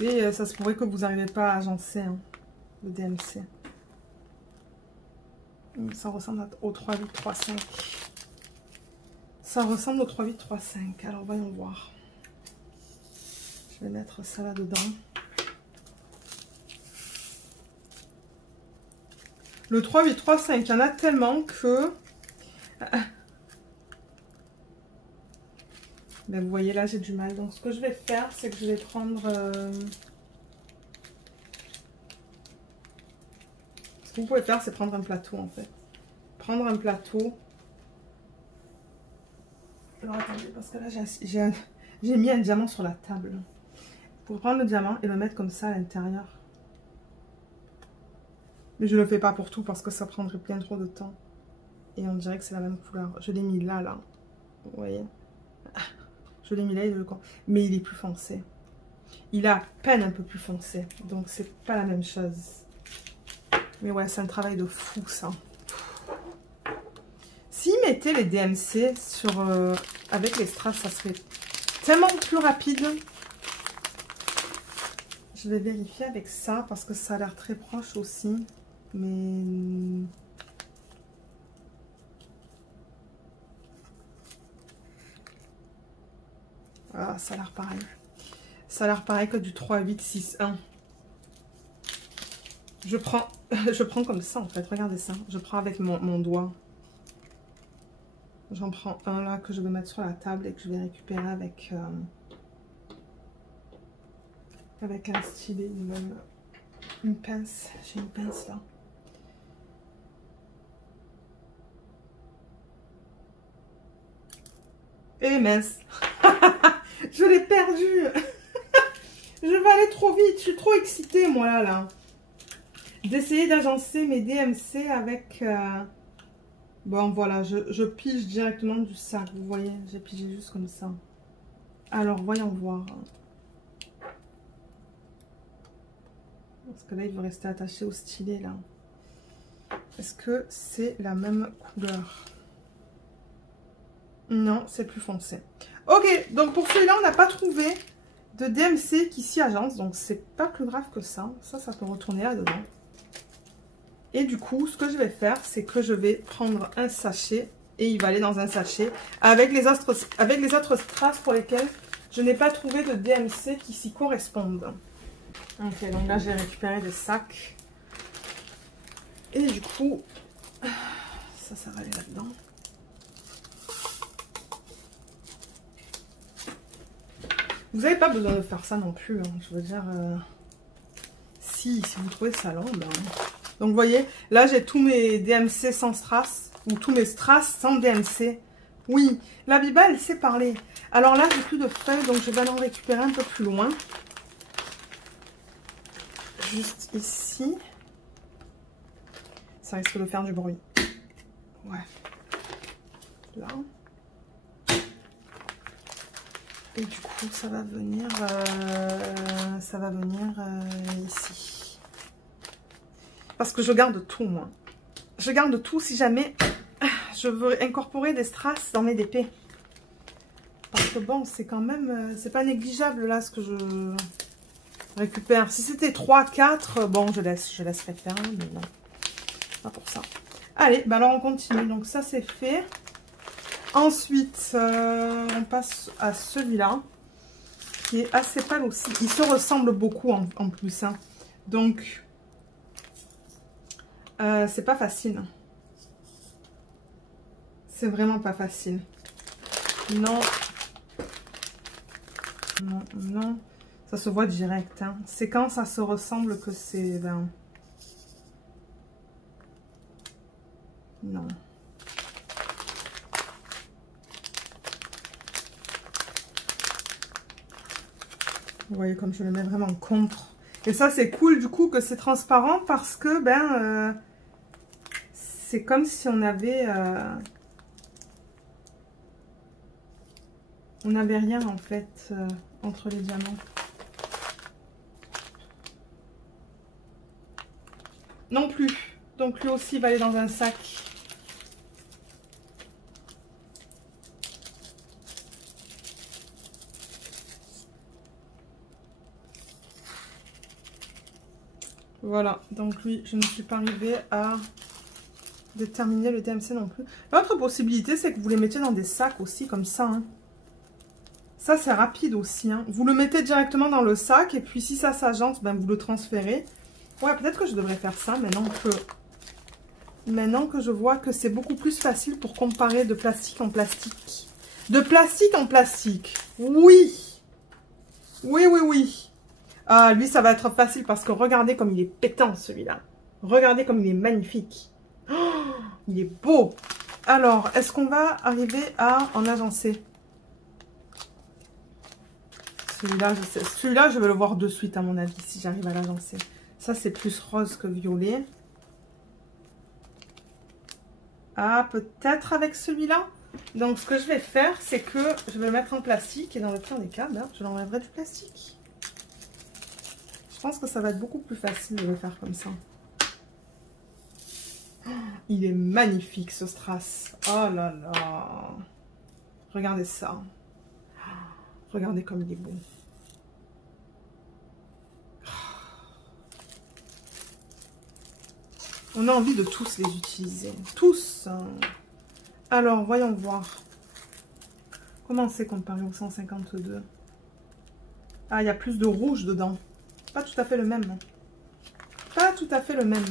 Ouais. Et ça se pourrait que vous n'arrivez pas à agencer hein, le DMC. Ça ressemble au 3835. Ça ressemble au 3835. Alors, voyons voir. Je vais mettre ça là-dedans. Le 3835, il y en a tellement que... Ben, vous voyez, là, j'ai du mal. Donc, ce que je vais faire, c'est que je vais prendre... Ce que vous pouvez faire, c'est prendre un plateau, en fait. Prendre un plateau... Alors attendez, parce que là j'ai mis un diamant sur la table. Pour prendre le diamant et le mettre comme ça à l'intérieur. Mais je ne le fais pas pour tout parce que ça prendrait bien trop de temps. Et on dirait que c'est la même couleur. Je l'ai mis là, là. Vous voyez? Je l'ai mis là, mais il est plus foncé. Il est à peine un peu plus foncé. Donc c'est pas la même chose. Mais ouais, c'est un travail de fou ça. S'ils mettaient les DMC sur, avec les strass, ça serait tellement plus rapide. Je vais vérifier avec ça parce que ça a l'air très proche aussi. Mais... Ah, ça a l'air pareil. Ça a l'air pareil que du 3861. Je prends comme ça en fait. Regardez ça. Je prends avec mon doigt. J'en prends un là que je vais mettre sur la table et que je vais récupérer avec un stylet, une pince. J'ai une pince là. Et mince. Je l'ai perdu. Je vais aller trop vite. Je suis trop excitée moi là. D'essayer d'agencer mes DMC avec... Bon, voilà, je pige directement du sac, vous voyez, j'ai pigé juste comme ça. Alors, voyons voir. Parce que là, il veut rester attaché au stylet, là. Est-ce que c'est la même couleur? Non, c'est plus foncé. Ok, donc pour celui-là, on n'a pas trouvé de DMC qui s'y agence, donc c'est pas plus grave que ça. Ça peut retourner là-dedans. Et du coup, ce que je vais faire, c'est que je vais prendre un sachet et il va aller dans un sachet avec les autres strass pour lesquels je n'ai pas trouvé de DMC qui s'y correspondent. Ok, donc là, j'ai récupéré des sacs. Et du coup, ça va aller là-dedans. Vous n'avez pas besoin de faire ça non plus. Hein. Je veux dire, si vous trouvez ça long, ben... Donc, vous voyez, là, j'ai tous mes DMC sans strass, ou tous mes strass sans DMC. Oui, la Biba, elle sait parler. Alors là, j'ai plus de feuilles, donc je vais en récupérer un peu plus loin. Juste ici. Ça risque de faire du bruit. Ouais. Là. Et du coup, ça va venir ici. Parce que je garde tout, moi. Je garde tout si jamais je veux incorporer des strass dans mes DP. Parce que bon, c'est quand même... c'est pas négligeable, là, ce que je... récupère. Si c'était 3, 4, bon, je laisserai faire, mais non. Pas pour ça. Allez, bah alors on continue. Donc ça, c'est fait. Ensuite, on passe à celui-là, qui est assez pâle aussi. Il se ressemble beaucoup en plus. Hein. Donc, c'est pas facile. C'est vraiment pas facile. Non. Non, non. Ça se voit direct. Hein. C'est quand ça se ressemble que c'est... Ben... Non. Vous voyez comme je le mets vraiment contre. Et ça, c'est cool du coup que c'est transparent parce que, ben... c'est comme si on avait... on n'avait rien en fait entre les diamants. Non plus. Donc lui aussi il va aller dans un sac. Voilà. Donc lui, je ne suis pas arrivée à déterminer le DMC non plus. L'autre possibilité, c'est que vous les mettiez dans des sacs aussi comme ça. Hein. Ça, c'est rapide aussi. Hein. Vous le mettez directement dans le sac et puis si ça s'agence, ben, vous le transférez. Ouais, peut-être que je devrais faire ça maintenant que je vois que c'est beaucoup plus facile pour comparer de plastique en plastique. De plastique en plastique. Oui. Oui, oui, oui. Ah, lui, ça va être facile parce que regardez comme il est pétant, celui-là. Regardez comme il est magnifique. Oh, il est beau. Alors, est-ce qu'on va arriver à en agencer? Celui-là, je sais. Celui-là, je vais le voir de suite, à mon avis, si j'arrive à l'agencer. Ça, c'est plus rose que violet. Ah, peut-être avec celui-là. Donc, ce que je vais faire, c'est que je vais le mettre en plastique. Et dans le pire des cas, ben, je l'enlèverai du plastique. Je pense que ça va être beaucoup plus facile de le faire comme ça. Oh, il est magnifique, ce strass. Oh là là. Regardez ça. Regardez comme il est beau. On a envie de tous les utiliser. Tous. Alors, voyons voir. Comment c'est comparé au 152? Ah, il y a plus de rouge dedans. Pas tout à fait le même. Pas tout à fait le même.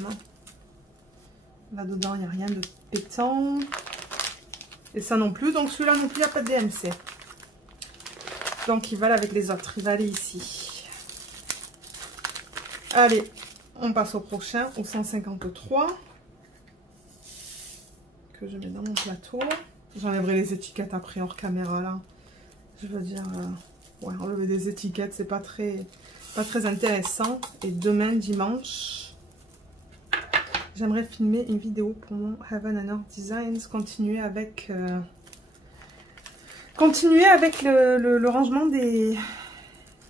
Là-dedans, il n'y a rien de pétant. Et ça non plus. Donc, celui-là non plus, il n'y a pas de DMC. Donc, il va aller avec les autres. Il va aller ici. Allez, on passe au prochain, au 153. Que je mets dans mon plateau. J'enlèverai les étiquettes après hors caméra, là. Je veux dire... ouais, enlever des étiquettes, c'est pas très intéressant. Et demain, dimanche, j'aimerais filmer une vidéo pour mon Heaven and Earth Designs. Continuer avec le rangement des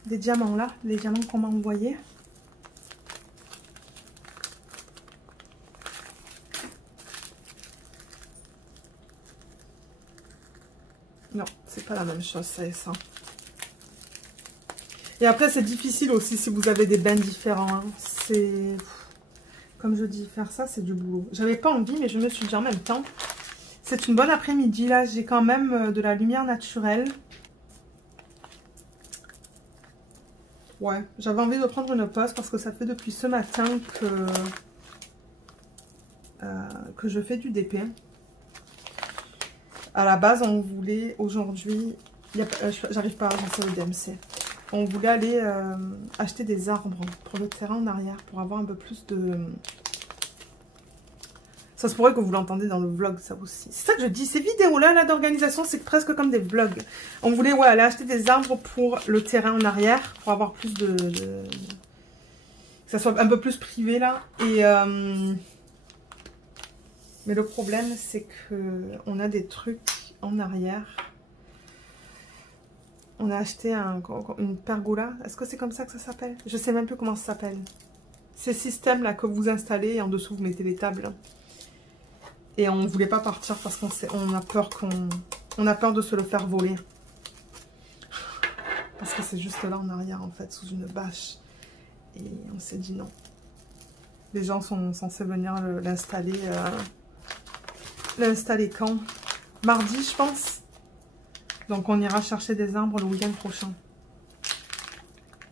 diamants là, les diamants qu'on m'a envoyés. Non, c'est pas la même chose, ça et ça. Et après, c'est difficile aussi si vous avez des bains différents. Hein. C'est... Comme je dis, faire ça, c'est du boulot. J'avais pas envie, mais je me suis dit en même temps, c'est une bonne après-midi. Là, j'ai quand même de la lumière naturelle. Ouais, j'avais envie de prendre une pause parce que ça fait depuis ce matin que je fais du DP. À la base, on voulait aujourd'hui... J'arrive pas à agencer le DMC. On voulait aller acheter des arbres pour le terrain en arrière pour avoir un peu plus de... Ça se pourrait que vous l'entendez dans le vlog, ça aussi. C'est ça que je dis, ces vidéos-là là, d'organisation, c'est presque comme des vlogs. On voulait ouais, aller acheter des arbres pour le terrain en arrière, pour avoir plus de... que ça soit un peu plus privé là. Et, mais le problème, c'est qu'on a des trucs en arrière. On a acheté une pergola. Est-ce que c'est comme ça que ça s'appelle? Je sais même plus comment ça s'appelle. Ces systèmes là que vous installez et en dessous vous mettez les tables. Et on ne voulait pas partir parce qu'on a peur de se le faire voler. Parce que c'est juste là en arrière en fait, sous une bâche. Et on s'est dit non. Les gens sont censés venir l'installer. L'installer quand? Mardi, je pense. Donc on ira chercher des arbres le week-end prochain.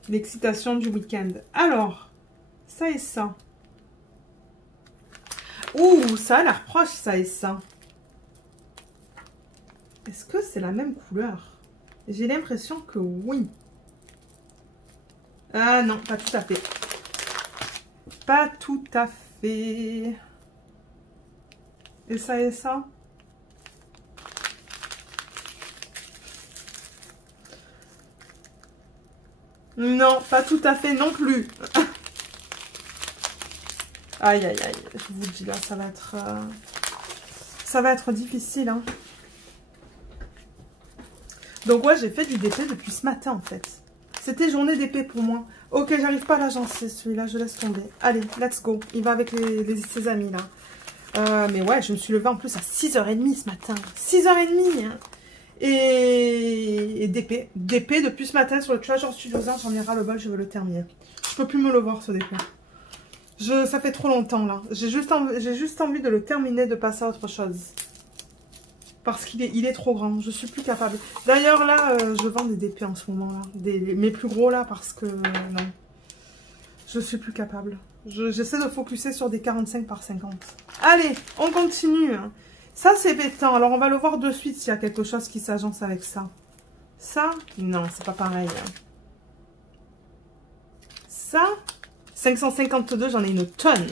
L'excitation du week-end. Alors, ça et ça. Ouh, ça a l'air proche, ça et ça. Est-ce que c'est la même couleur? J'ai l'impression que oui. Ah non, pas tout à fait. Pas tout à fait. Et ça et ça? Non, pas tout à fait non plus. Aïe, aïe, aïe. Je vous dis là, ça va être difficile. Hein. Donc ouais, j'ai fait du DP depuis ce matin en fait. C'était journée DP pour moi. Ok, j'arrive pas à l'agencer celui-là, je laisse tomber. Allez, let's go. Il va avec ses amis là. Mais ouais, je me suis levée en plus à 6h30 ce matin. 6h30 hein. Et DP. DP depuis ce matin sur le Treasure Studios 1, j'en ai ras le bol, je veux le terminer. Je peux plus me le voir ce DP. Ça fait trop longtemps là. J'ai juste envie de le terminer, de passer à autre chose. Parce qu'il est trop grand. Je suis plus capable. D'ailleurs là, je vends des DP en ce moment là. Mes plus gros là parce que non. Je suis plus capable. J'essaie de focuser sur des 45 par 50. Allez, on continue. Ça c'est pétant. Alors on va le voir de suite s'il y a quelque chose qui s'agence avec ça. Ça, non, c'est pas pareil. Ça, 552, j'en ai une tonne.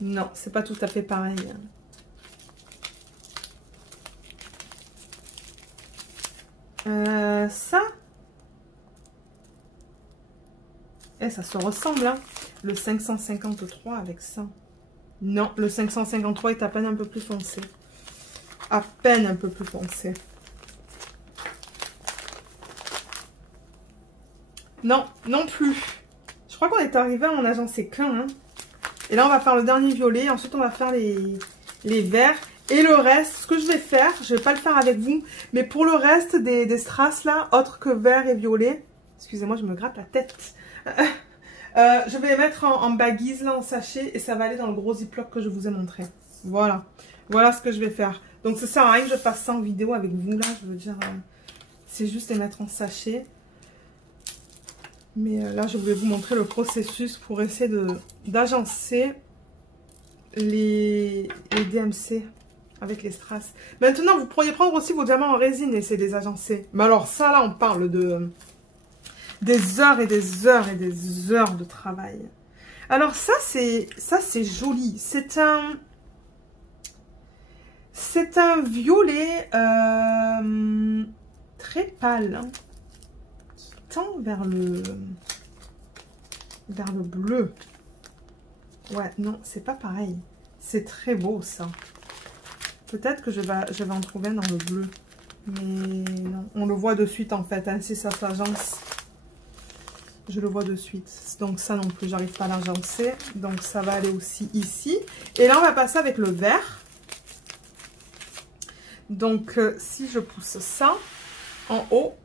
Non, c'est pas tout à fait pareil. Ça. Eh, ça se ressemble, hein. Le 553 avec ça. Non, le 553 est à peine un peu plus foncé. À peine un peu plus foncé. Non, non plus. Je crois qu'on est arrivé à en agencer qu'un, hein. Et là, on va faire le dernier violet. Ensuite, on va faire les verts. Et le reste, ce que je vais faire, je ne vais pas le faire avec vous. Mais pour le reste des strass, là, autres que vert et violet. Excusez-moi, je me gratte la tête. Je vais les mettre en baggies, là, en sachet. Et ça va aller dans le gros ziploc que je vous ai montré. Voilà. Voilà ce que je vais faire. Donc, ça sert à rien que je fasse ça en vidéo avec vous, là. Je veux dire, c'est juste les mettre en sachet. Mais là, je voulais vous montrer le processus pour essayer d'agencer les DMC avec les strass. Maintenant, vous pourriez prendre aussi vos diamants en résine et essayer de les agencer. Mais alors ça, là, on parle des heures et des heures et des heures de travail. Alors ça, c'est joli. C'est un violet très pâle. Hein. Vers le bleu. Ouais, non, c'est pas pareil. C'est très beau, ça. Peut-être que je vais en trouver un dans le bleu. Mais non, on le voit de suite, en fait. Hein, si ça s'agence, je le vois de suite. Donc ça non plus, j'arrive pas à l'agencer. Donc ça va aller aussi ici. Et là, on va passer avec le vert. Donc, si je pousse ça en haut,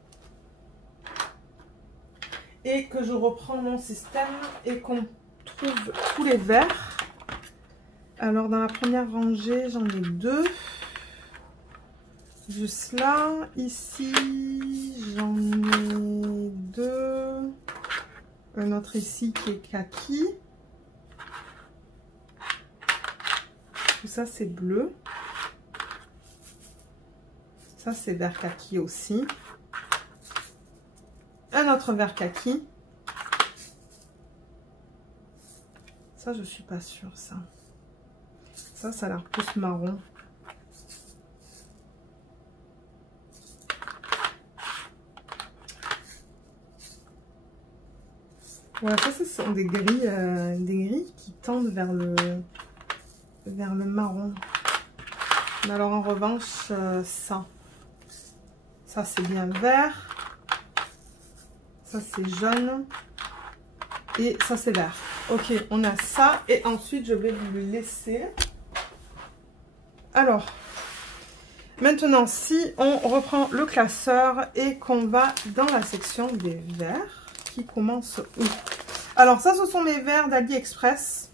et que je reprends mon système et qu'on trouve tous les verts. Alors, dans la première rangée, j'en ai deux. Juste là. Ici, j'en ai deux. Un autre ici qui est kaki. Tout ça, c'est bleu. Ça, c'est vert kaki aussi. Un autre vert kaki. Ça, je suis pas sûre, ça. Ça a l'air plus marron. Voilà, ça, ce sont des gris qui tendent vers le marron. Mais alors, en revanche, ça c'est bien vert. Ça, c'est jaune. Et ça, c'est vert. Ok, on a ça. Et ensuite, je vais vous le laisser. Alors, Maintenant, si on reprend le classeur et qu'on va dans la section des verres, qui commence où? Alors ça, ce sont les verres d'AliExpress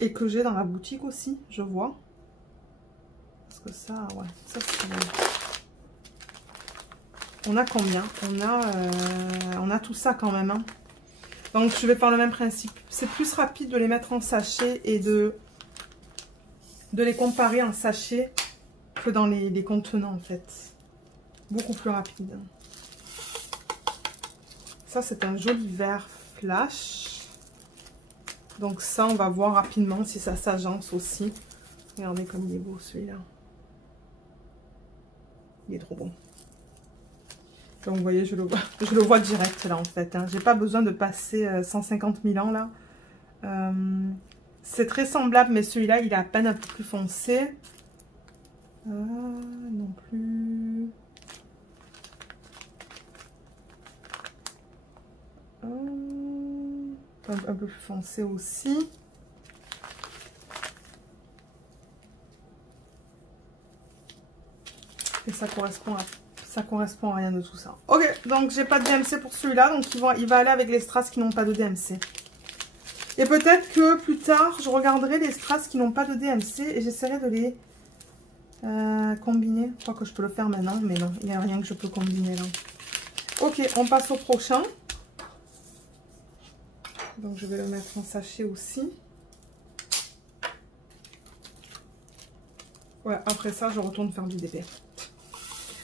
et que j'ai dans la boutique aussi, je vois. Parce que ça, ouais, ça c'est... On a combien? On a tout ça quand même, hein. Donc je vais faire le même principe. C'est plus rapide de les mettre en sachet et de les comparer en sachet que dans les contenants en fait. Beaucoup plus rapide. Ça c'est un joli vert flash. Donc ça on va voir rapidement si ça s'agence aussi. Regardez comme il est beau celui-là. Il est trop bon. Donc vous voyez, je le vois direct là en fait. Hein. J'ai pas besoin de passer 150 000 ans là. C'est très semblable, mais celui-là il est à peine un peu plus foncé. Non plus. Un peu plus foncé aussi. Et ça correspond à rien de tout ça. Ok, donc j'ai pas de DMC pour celui-là, donc il va aller avec les strass qui n'ont pas de DMC. Et peut-être que plus tard, je regarderai les strass qui n'ont pas de DMC et j'essaierai de les combiner. Je crois que je peux le faire maintenant, mais non, il n'y a rien que je peux combiner là. Ok, on passe au prochain. Donc je vais le mettre en sachet aussi. Ouais, après ça, je retourne faire du DP.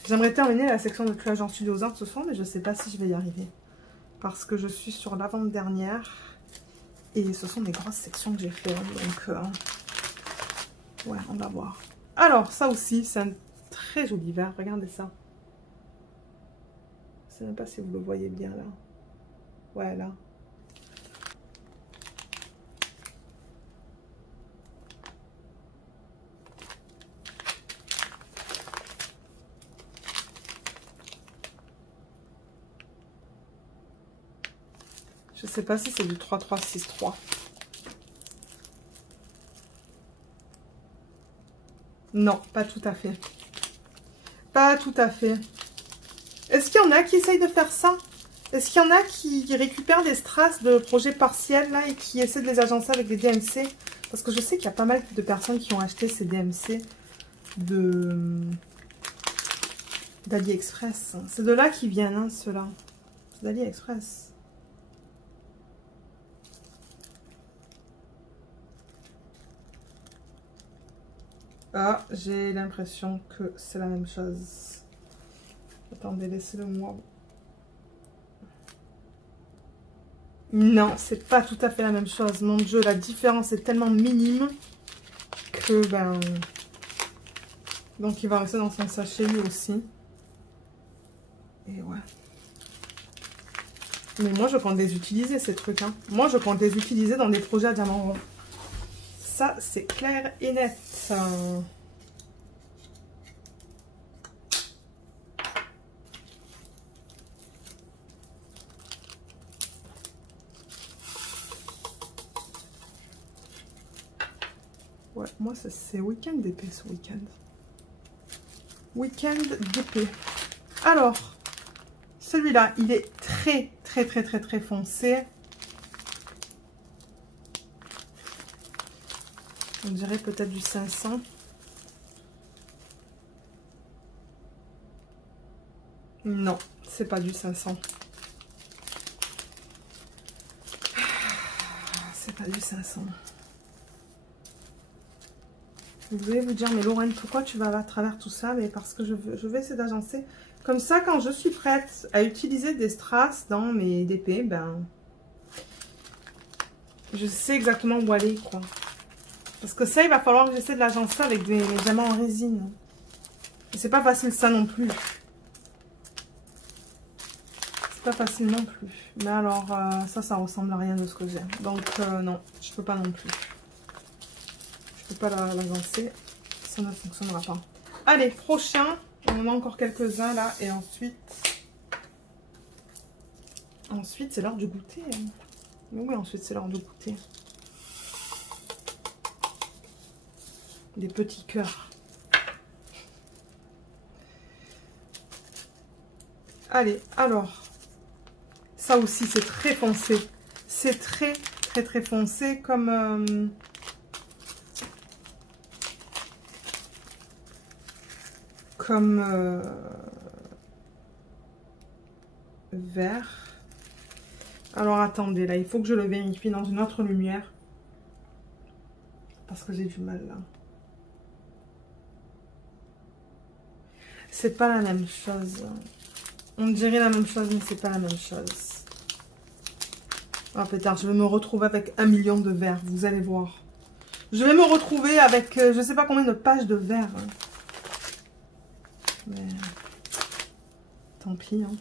J'aimerais terminer la section de Creation Studios Art ce soir, mais je ne sais pas si je vais y arriver. Parce que je suis sur l'avant-dernière. Et ce sont des grosses sections que j'ai fait. Donc, ouais, on va voir. Alors, ça aussi, c'est un très joli vert. Regardez ça. Je ne sais même pas si vous le voyez bien là. Ouais, là. Je sais pas si c'est du 3363. Non, pas tout à fait. Pas tout à fait. Est-ce qu'il y en a qui essayent de faire ça? Est-ce qu'il y en a qui récupèrent des strass de projets partiels là et qui essaient de les agencer avec des DMC? Parce que je sais qu'il y a pas mal de personnes qui ont acheté ces DMC d'AliExpress. C'est de là qu'ils viennent, hein, ceux-là. C'est d'AliExpress. Ah, j'ai l'impression que c'est la même chose. Attendez, laissez-le moi. Non, c'est pas tout à fait la même chose. Mon Dieu, la différence est tellement minime que, ben... Donc, il va rester dans son sachet lui aussi. Et ouais. Mais moi, je compte les utiliser, ces trucs. Hein. Moi, je compte les utiliser dans des projets à diamant rond. Ça, c'est clair et net. Ouais, moi, c'est week-end d'épée, ce week-end. Week-end d'épée. Alors, celui-là, il est très foncé. On dirait peut-être du 500. Non, c'est pas du 500. C'est pas du 500. Vous voulez vous dire, mais Lorraine, pourquoi tu vas à travers tout ça? Mais parce que je vais essayer d'agencer. Comme ça, quand je suis prête à utiliser des strass dans mes DP, ben, je sais exactement où aller, quoi. Parce que ça, il va falloir que j'essaie de l'agencer avec des diamants en résine. Et c'est pas facile ça non plus. C'est pas facile non plus. Mais alors, ça ressemble à rien de ce que j'ai. Donc, non, je peux pas non plus. Je peux pas l'agencer. Ça ne fonctionnera pas. Allez, prochain. On en a encore quelques-uns là. Et ensuite, c'est l'heure du goûter. Hein. Oui, ensuite, c'est l'heure de goûter. Des petits cœurs. Allez, alors. Ça aussi, c'est très foncé. C'est très, très, très foncé comme... vert. Alors, attendez, là, il faut que je le vérifie dans une autre lumière. Parce que j'ai du mal, là. C'est pas la même chose. On dirait la même chose, mais c'est pas la même chose. Ah, pétard, je vais me retrouver avec 1 million de verres, vous allez voir. Je vais me retrouver avec je sais pas combien de pages de verres. Mais tant pis. Hein.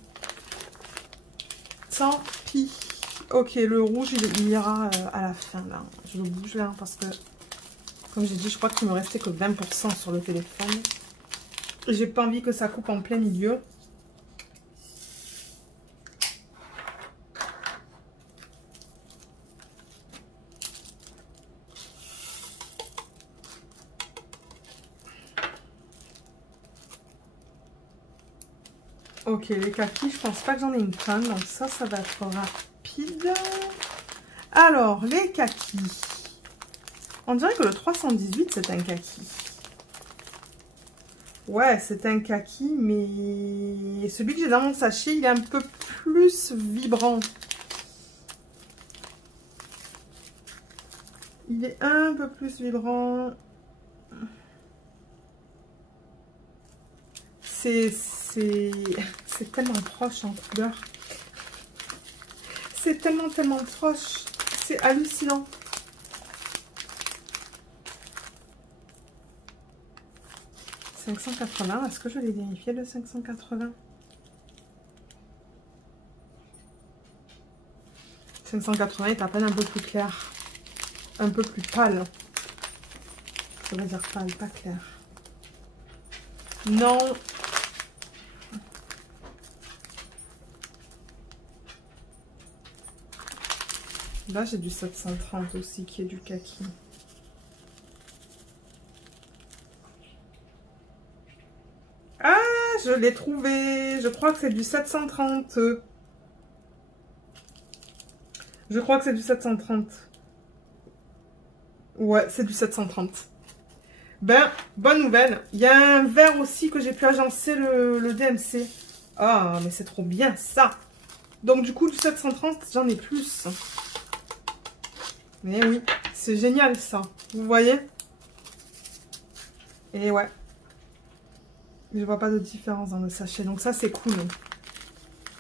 Tant pis. Ok, le rouge, il ira à la fin, là. Je le bouge, là, parce que, comme j'ai dit, je crois qu'il me restait que 20% sur le téléphone. J'ai pas envie que ça coupe en plein milieu. Ok, les kakis, je pense pas que j'en ai une tonne, donc ça va être rapide. Alors, les kakis. On dirait que le 318, c'est un kaki. Ouais, c'est un kaki, mais celui que j'ai dans mon sachet, il est un peu plus vibrant. Il est un peu plus vibrant. C'est tellement proche en couleur. C'est tellement proche. C'est hallucinant. « 580 », est-ce que je l'ai vérifié le 580 ? 580 est à peine un peu plus clair. Un peu plus pâle. Ça veut dire pâle, pas clair. Non. Là, j'ai du 730 aussi, qui est du kaki. Ah, je l'ai trouvé. Je crois que c'est du 730. Je crois que c'est du 730. Ouais, c'est du 730. Ben, bonne nouvelle. Il y a un vert aussi que j'ai pu agencer le DMC. Ah, mais c'est trop bien ça. Donc du coup, du 730, j'en ai plus. Mais oui, c'est génial ça. Vous voyez? Et ouais. Je vois pas de différence dans le sachet. Donc ça, c'est cool.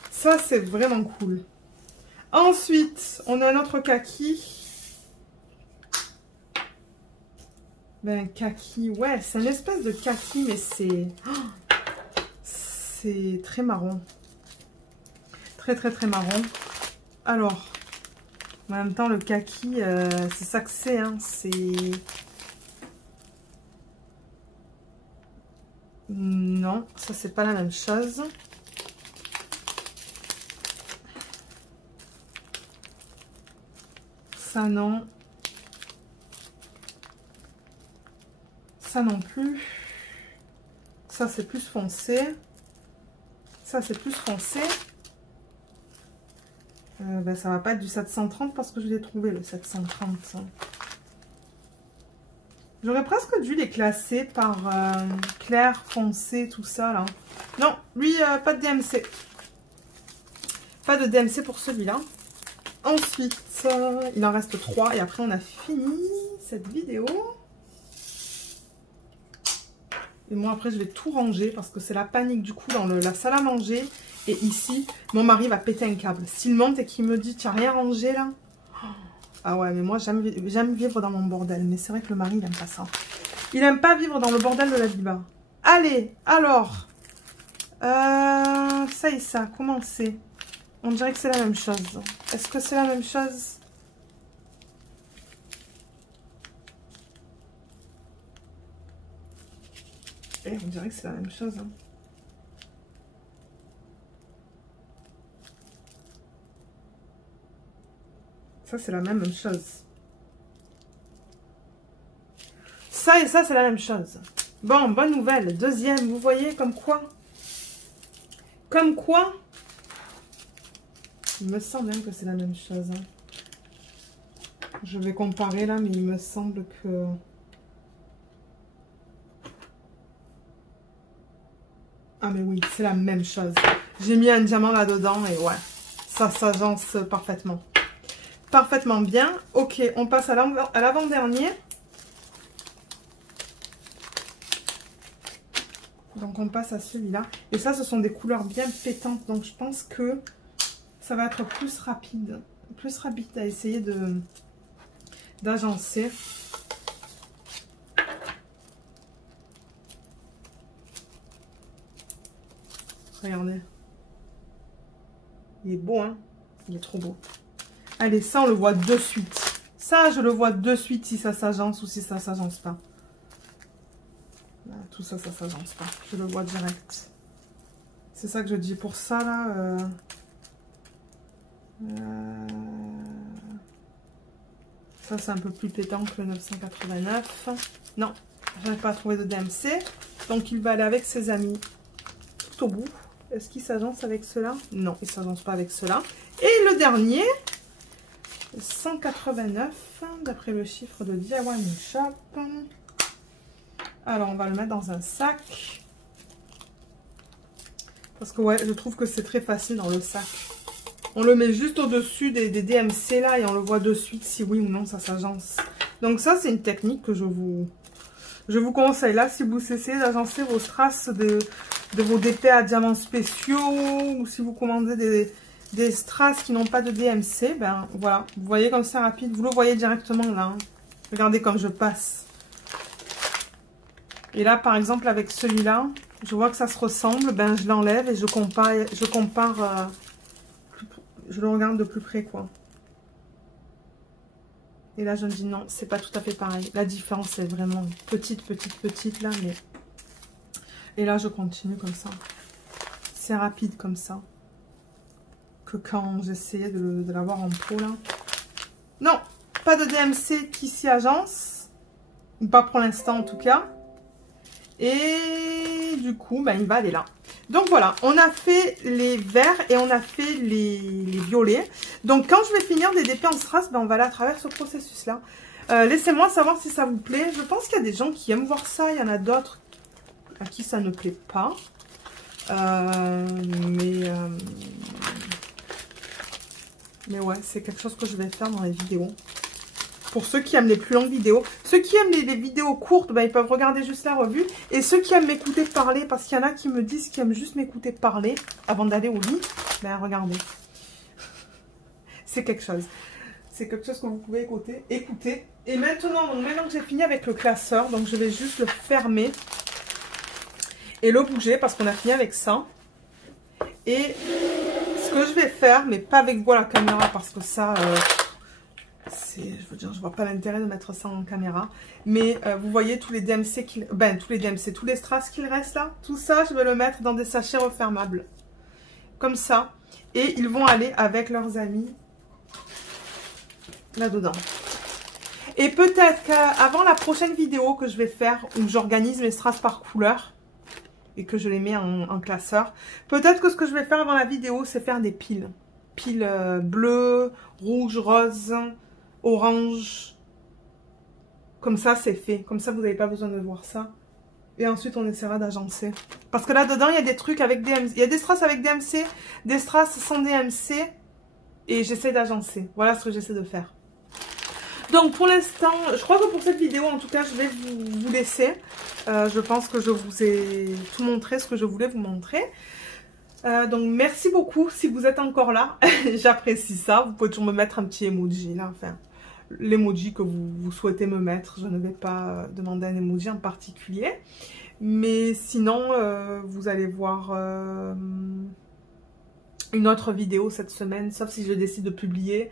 Ça, c'est vraiment cool. Ensuite, on a un autre kaki. Ben, kaki, ouais, c'est une espèce de kaki, mais c'est... Oh, c'est très marron. Très marron. Alors, en même temps, le kaki, c'est ça que c'est, hein. C'est... Non, ça, c'est pas la même chose. Ça, non. Ça non plus. Ça, c'est plus foncé. Ça, c'est plus foncé. Ben, ça va pas être du 730 parce que je l'ai trouvé, le 730. J'aurais presque dû les classer par clair, foncé, tout ça, là. Non, lui, pas de DMC. Pas de DMC pour celui-là. Ensuite, il en reste 3 et après, on a fini cette vidéo. Et moi, après, je vais tout ranger parce que c'est la panique du coup dans la salle à manger. Et ici, mon mari va péter un câble. S'il monte et qu'il me dit, tu n'as rien rangé là? Ah ouais, mais moi, j'aime vivre dans mon bordel. Mais c'est vrai que le mari, il n'aime pas ça. Il n'aime pas vivre dans le bordel de la Biba. Allez, alors. Ça et ça, comment c'est? On dirait que c'est la même chose. Est-ce que c'est la même chose? Et on dirait que c'est la même chose. Hein. Ça, c'est la même chose. Ça et ça, c'est la même chose. Bon, bonne nouvelle. Deuxième, vous voyez comme quoi Comme quoi, il me semble hein, que c'est la même chose. Hein. Je vais comparer là, mais il me semble que... Ah mais oui, c'est la même chose. J'ai mis un diamant là-dedans et ouais, ça s'agence parfaitement. Parfaitement bien. Ok, on passe à l'avant-dernier. Donc on passe à celui-là. Et ça, ce sont des couleurs bien pétantes. Donc je pense que ça va être plus rapide. Plus rapide à essayer d'agencer. Regardez. Il est beau, hein? Il est trop beau. Allez, ça, on le voit de suite. Ça, je le vois de suite si ça s'agence ou si ça s'agence pas. Là, tout ça, ça s'agence pas. Je le vois direct. C'est ça que je dis. Pour ça, là... ça, c'est un peu plus pétant que le 989. Non, je n'arrive pas à trouver de DMC. Donc, il va aller avec ses amis tout au bout. Est-ce qu'il s'agence avec cela? Non, il ne s'agence pas avec cela. Et le dernier, 189, d'après le chiffre de DIY Shop. Alors, on va le mettre dans un sac. Parce que, ouais, je trouve que c'est très facile dans le sac. On le met juste au-dessus des DMC là et on le voit de suite si oui ou non ça s'agence. Donc ça, c'est une technique que je vous conseille. Là, si vous essayez d'agencer vos strass de vos DP à diamants spéciaux ou si vous commandez des strass qui n'ont pas de DMC, ben voilà. Vous voyez comme c'est rapide. Vous le voyez directement là. Hein. Regardez comme je passe. Et là, par exemple, avec celui-là, je vois que ça se ressemble. Ben, je l'enlève et je compare je le regarde de plus près, quoi. Et là, je me dis non, c'est pas tout à fait pareil. La différence est vraiment petite, là, mais... Et là, je continue comme ça. C'est rapide comme ça. Que quand j'essayais de l'avoir en pro, là. Non, pas de DMC qui s'y agence. Ou pas pour l'instant, en tout cas. Et du coup, ben, il va aller là. Donc voilà, on a fait les verts et on a fait les violets. Donc quand je vais finir des DP en strass, ben, on va aller à travers ce processus-là. Laissez-moi savoir si ça vous plaît. Je pense qu'il y a des gens qui aiment voir ça. Il y en a d'autres à qui ça ne plaît pas. Mais ouais, c'est quelque chose que je vais faire dans les vidéos. Pour ceux qui aiment les plus longues vidéos. Ceux qui aiment les vidéos courtes, ben, ils peuvent regarder juste la revue. Et ceux qui aiment m'écouter parler, parce qu'il y en a qui me disent qu'ils aiment juste m'écouter parler avant d'aller au lit, ben regardez. C'est quelque chose. C'est quelque chose que vous pouvez écouter. Et maintenant, que j'ai fini avec le classeur, donc je vais juste le fermer et le bouger parce qu'on a fini avec ça. Et ce que je vais faire, mais pas avec vous à la caméra parce que ça... je veux dire, je vois pas l'intérêt de mettre ça en caméra. Mais vous voyez tous les DMC tous les strass qu'il reste là. Tout ça, je vais le mettre dans des sachets refermables. Comme ça. Et ils vont aller avec leurs amis là-dedans. Et peut-être qu'avant la prochaine vidéo que je vais faire, où j'organise mes strass par couleur, et que je les mets en classeur, peut-être que ce que je vais faire avant la vidéo, c'est faire des piles. Piles bleues, rouges, roses... orange, comme ça c'est fait, comme ça vous n'avez pas besoin de voir ça. Et ensuite on essaiera d'agencer. Parce que là dedans il y a des trucs avec DMC, il y a des strass avec DMC, des strass sans DMC, et j'essaie d'agencer. Voilà ce que j'essaie de faire. Donc pour l'instant, je crois que pour cette vidéo en tout cas je vais vous laisser. Je pense que je vous ai tout montré ce que je voulais vous montrer. Donc merci beaucoup si vous êtes encore là. J'apprécie ça. Vous pouvez toujours me mettre un petit emoji là, enfin l'emoji que vous souhaitez me mettre. Je ne vais pas demander un emoji en particulier, mais sinon vous allez voir une autre vidéo cette semaine, sauf si je décide de publier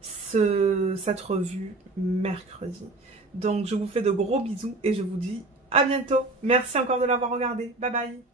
cette revue mercredi. Donc je vous fais de gros bisous et je vous dis à bientôt. Merci encore de l'avoir regardé. Bye bye.